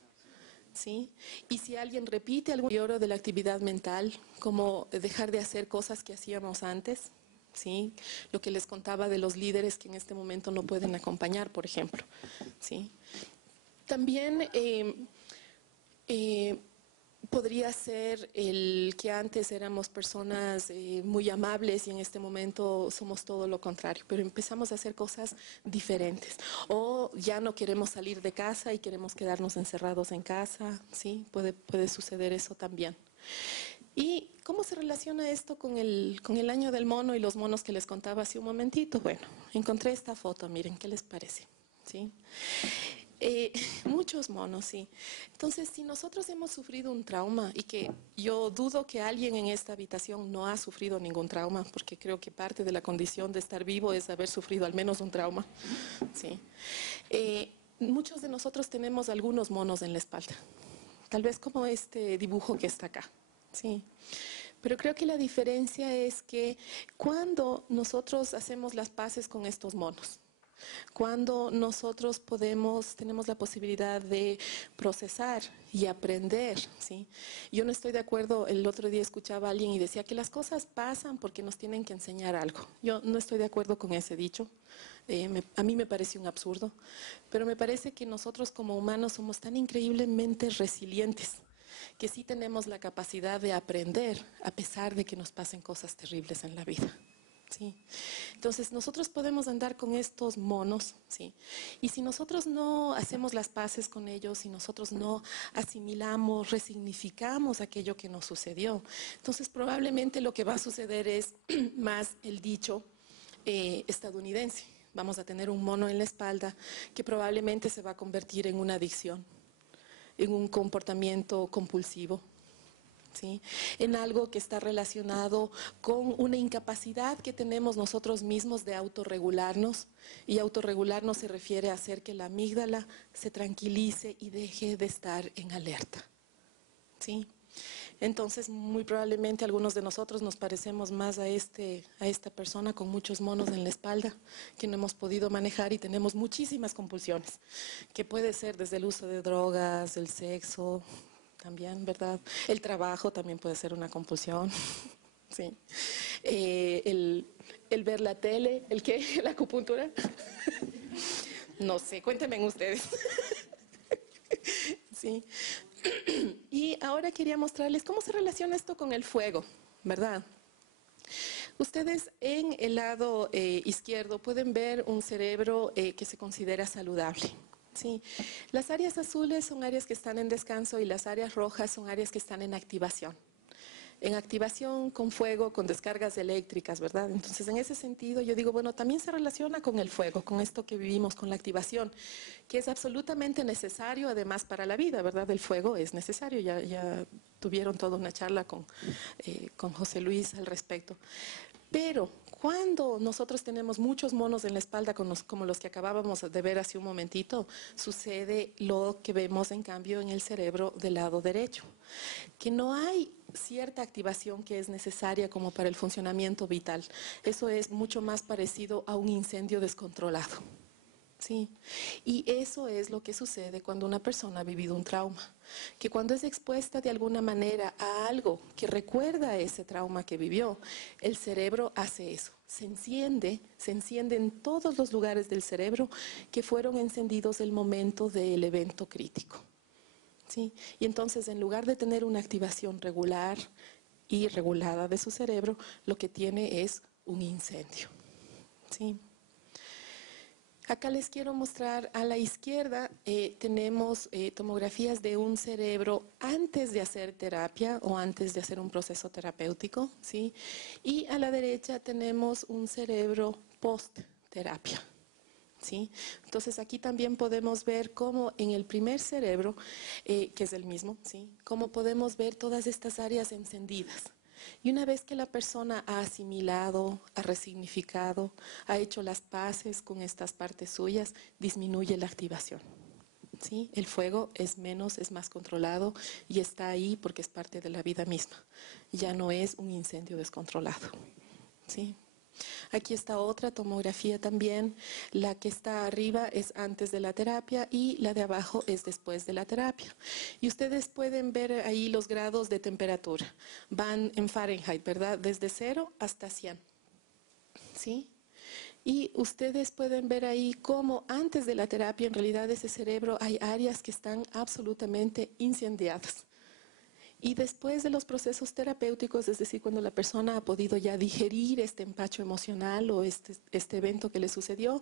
¿Sí? Y si alguien repite algún deterioro de la actividad mental, como dejar de hacer cosas que hacíamos antes, ¿sí?, lo que les contaba de los líderes que en este momento no pueden acompañar, por ejemplo, ¿sí? También podría ser el que antes éramos personas muy amables y en este momento somos todo lo contrario, pero empezamos a hacer cosas diferentes. O ya no queremos salir de casa y queremos quedarnos encerrados en casa, ¿sí? Puede suceder eso también. ¿Y cómo se relaciona esto con el año del mono y los monos que les contaba hace un momentito? Bueno, encontré esta foto, miren, ¿qué les parece? ¿Sí? Muchos monos, sí. Entonces, si nosotros hemos sufrido un trauma, y que yo dudo que alguien en esta habitación no ha sufrido ningún trauma, porque creo que parte de la condición de estar vivo es haber sufrido al menos un trauma, ¿sí? Muchos de nosotros tenemos algunos monos en la espalda, tal vez como este dibujo que está acá, ¿sí? Pero creo que la diferencia es que cuando nosotros hacemos las paces con estos monos, cuando nosotros tenemos la posibilidad de procesar y aprender, ¿sí? Yo no estoy de acuerdo, el otro día escuchaba a alguien y decía que las cosas pasan porque nos tienen que enseñar algo. Yo no estoy de acuerdo con ese dicho, a mí me parece un absurdo, pero me parece que nosotros como humanos somos tan increíblemente resilientes que sí tenemos la capacidad de aprender a pesar de que nos pasen cosas terribles en la vida. Sí. Entonces nosotros podemos andar con estos monos, ¿sí? Y si nosotros no hacemos las paces con ellos, si nosotros no asimilamos, resignificamos aquello que nos sucedió, entonces probablemente lo que va a suceder es más el dicho estadounidense. Vamos a tener un mono en la espalda que probablemente se va a convertir en una adicción, en un comportamiento compulsivo, ¿sí? En algo que está relacionado con una incapacidad que tenemos nosotros mismos de autorregularnos, y autorregularnos se refiere a hacer que la amígdala se tranquilice y deje de estar en alerta, ¿sí? Entonces, muy probablemente algunos de nosotros nos parecemos más a esta persona con muchos monos en la espalda que no hemos podido manejar y tenemos muchísimas compulsiones, que puede ser desde el uso de drogas, el sexo, también, ¿verdad? El trabajo también puede ser una compulsión, ¿sí? El ver la tele, ¿el qué? ¿La acupuntura? No sé, cuéntenme ustedes. Sí. Y ahora quería mostrarles cómo se relaciona esto con el fuego, ¿verdad? Ustedes en el lado izquierdo pueden ver un cerebro que se considera saludable. Sí, las áreas azules son áreas que están en descanso y las áreas rojas son áreas que están en activación. En activación con fuego, con descargas eléctricas, ¿verdad? Entonces, en ese sentido, yo digo, bueno, también se relaciona con el fuego, con esto que vivimos, con la activación, que es absolutamente necesario, además, para la vida, ¿verdad? El fuego es necesario, ya tuvieron toda una charla con José Luis al respecto. Pero cuando nosotros tenemos muchos monos en la espalda, como los que acabábamos de ver hace un momentito, sucede lo que vemos en cambio en el cerebro del lado derecho, que no hay cierta activación que es necesaria como para el funcionamiento vital. Eso es mucho más parecido a un incendio descontrolado. Sí, y eso es lo que sucede cuando una persona ha vivido un trauma, que cuando es expuesta de alguna manera a algo que recuerda ese trauma que vivió, el cerebro hace eso, se enciende en todos los lugares del cerebro que fueron encendidos el momento del evento crítico. ¿Sí? Y entonces, en lugar de tener una activación regular y regulada de su cerebro, lo que tiene es un incendio. ¿Sí? Acá les quiero mostrar a la izquierda, tenemos tomografías de un cerebro antes de hacer terapia o antes de hacer un proceso terapéutico, ¿sí? Y a la derecha tenemos un cerebro post-terapia, ¿sí? Entonces aquí también podemos ver cómo en el primer cerebro, que es el mismo, ¿sí? Cómo podemos ver todas estas áreas encendidas. Y una vez que la persona ha asimilado, ha resignificado, ha hecho las paces con estas partes suyas, disminuye la activación. ¿Sí? El fuego es más controlado y está ahí porque es parte de la vida misma. Ya no es un incendio descontrolado. ¿Sí? Aquí está otra tomografía también. La que está arriba es antes de la terapia y la de abajo es después de la terapia. Y ustedes pueden ver ahí los grados de temperatura. Van en Fahrenheit, ¿verdad? Desde 0 hasta 100. ¿Sí? Y ustedes pueden ver ahí cómo antes de la terapia, en realidad, ese cerebro hay áreas que están absolutamente incendiadas. Y después de los procesos terapéuticos, es decir, cuando la persona ha podido ya digerir este empacho emocional o este evento que le sucedió,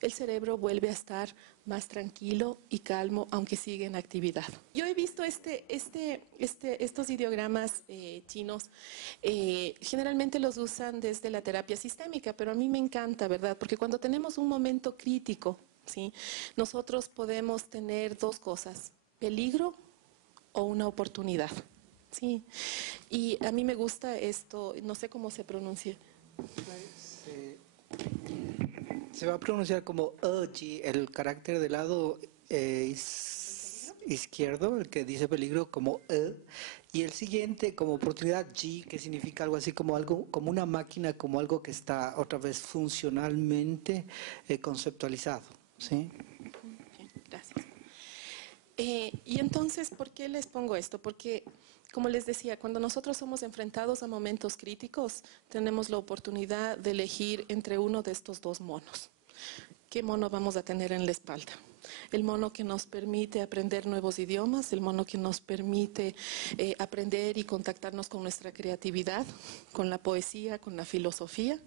el cerebro vuelve a estar más tranquilo y calmo, aunque sigue en actividad. Yo he visto estos ideogramas chinos, generalmente los usan desde la terapia sistémica, pero a mí me encanta, ¿verdad? Porque cuando tenemos un momento crítico, ¿sí? Nosotros podemos tener dos cosas, peligro o una oportunidad. Sí, y a mí me gusta esto, no sé cómo se pronuncia. Se va a pronunciar como ji, el carácter del lado izquierdo, el que dice peligro, como y el siguiente como oportunidad, ji, que significa algo así como algo, como una máquina, como algo que está otra vez funcionalmente conceptualizado. ¿Sí? Gracias. Y entonces, ¿por qué les pongo esto? Porque, como les decía, cuando nosotros somos enfrentados a momentos críticos, tenemos la oportunidad de elegir entre uno de estos dos monos. ¿Qué mono vamos a tener en la espalda? El mono que nos permite aprender nuevos idiomas, el mono que nos permite aprender y contactarnos con nuestra creatividad, con la poesía, con la filosofía,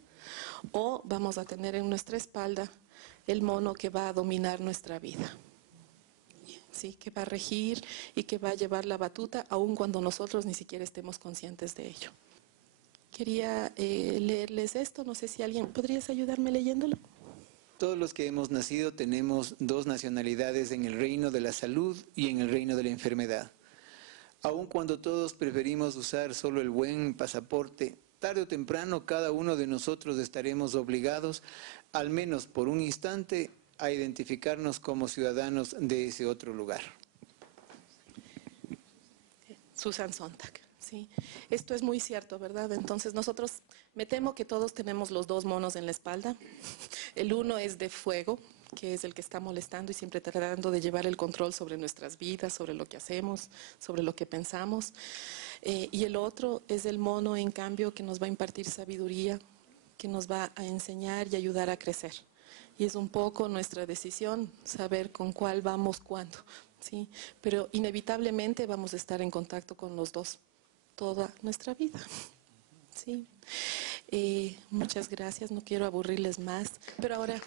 o vamos a tener en nuestra espalda el mono que va a dominar nuestra vida. Sí, que va a regir y que va a llevar la batuta aun cuando nosotros ni siquiera estemos conscientes de ello. Quería leerles esto, no sé si alguien, ¿podrías ayudarme leyéndolo? Todos los que hemos nacido tenemos dos nacionalidades en el reino de la salud y en el reino de la enfermedad. Aun cuando todos preferimos usar solo el buen pasaporte, tarde o temprano cada uno de nosotros estaremos obligados, al menos por un instante, a identificarnos como ciudadanos de ese otro lugar. Susan Sontag, sí. Esto es muy cierto, ¿verdad? Entonces nosotros, me temo que todos tenemos los dos monos en la espalda. El uno es de fuego, que es el que está molestando y siempre tratando de llevar el control sobre nuestras vidas, sobre lo que hacemos, sobre lo que pensamos. Y el otro es el mono, en cambio, que nos va a impartir sabiduría, que nos va a enseñar y ayudar a crecer. Y es un poco nuestra decisión saber con cuál vamos cuándo, ¿sí? Pero inevitablemente vamos a estar en contacto con los dos toda nuestra vida, ¿sí? Muchas gracias, no quiero aburrirles más, pero ahora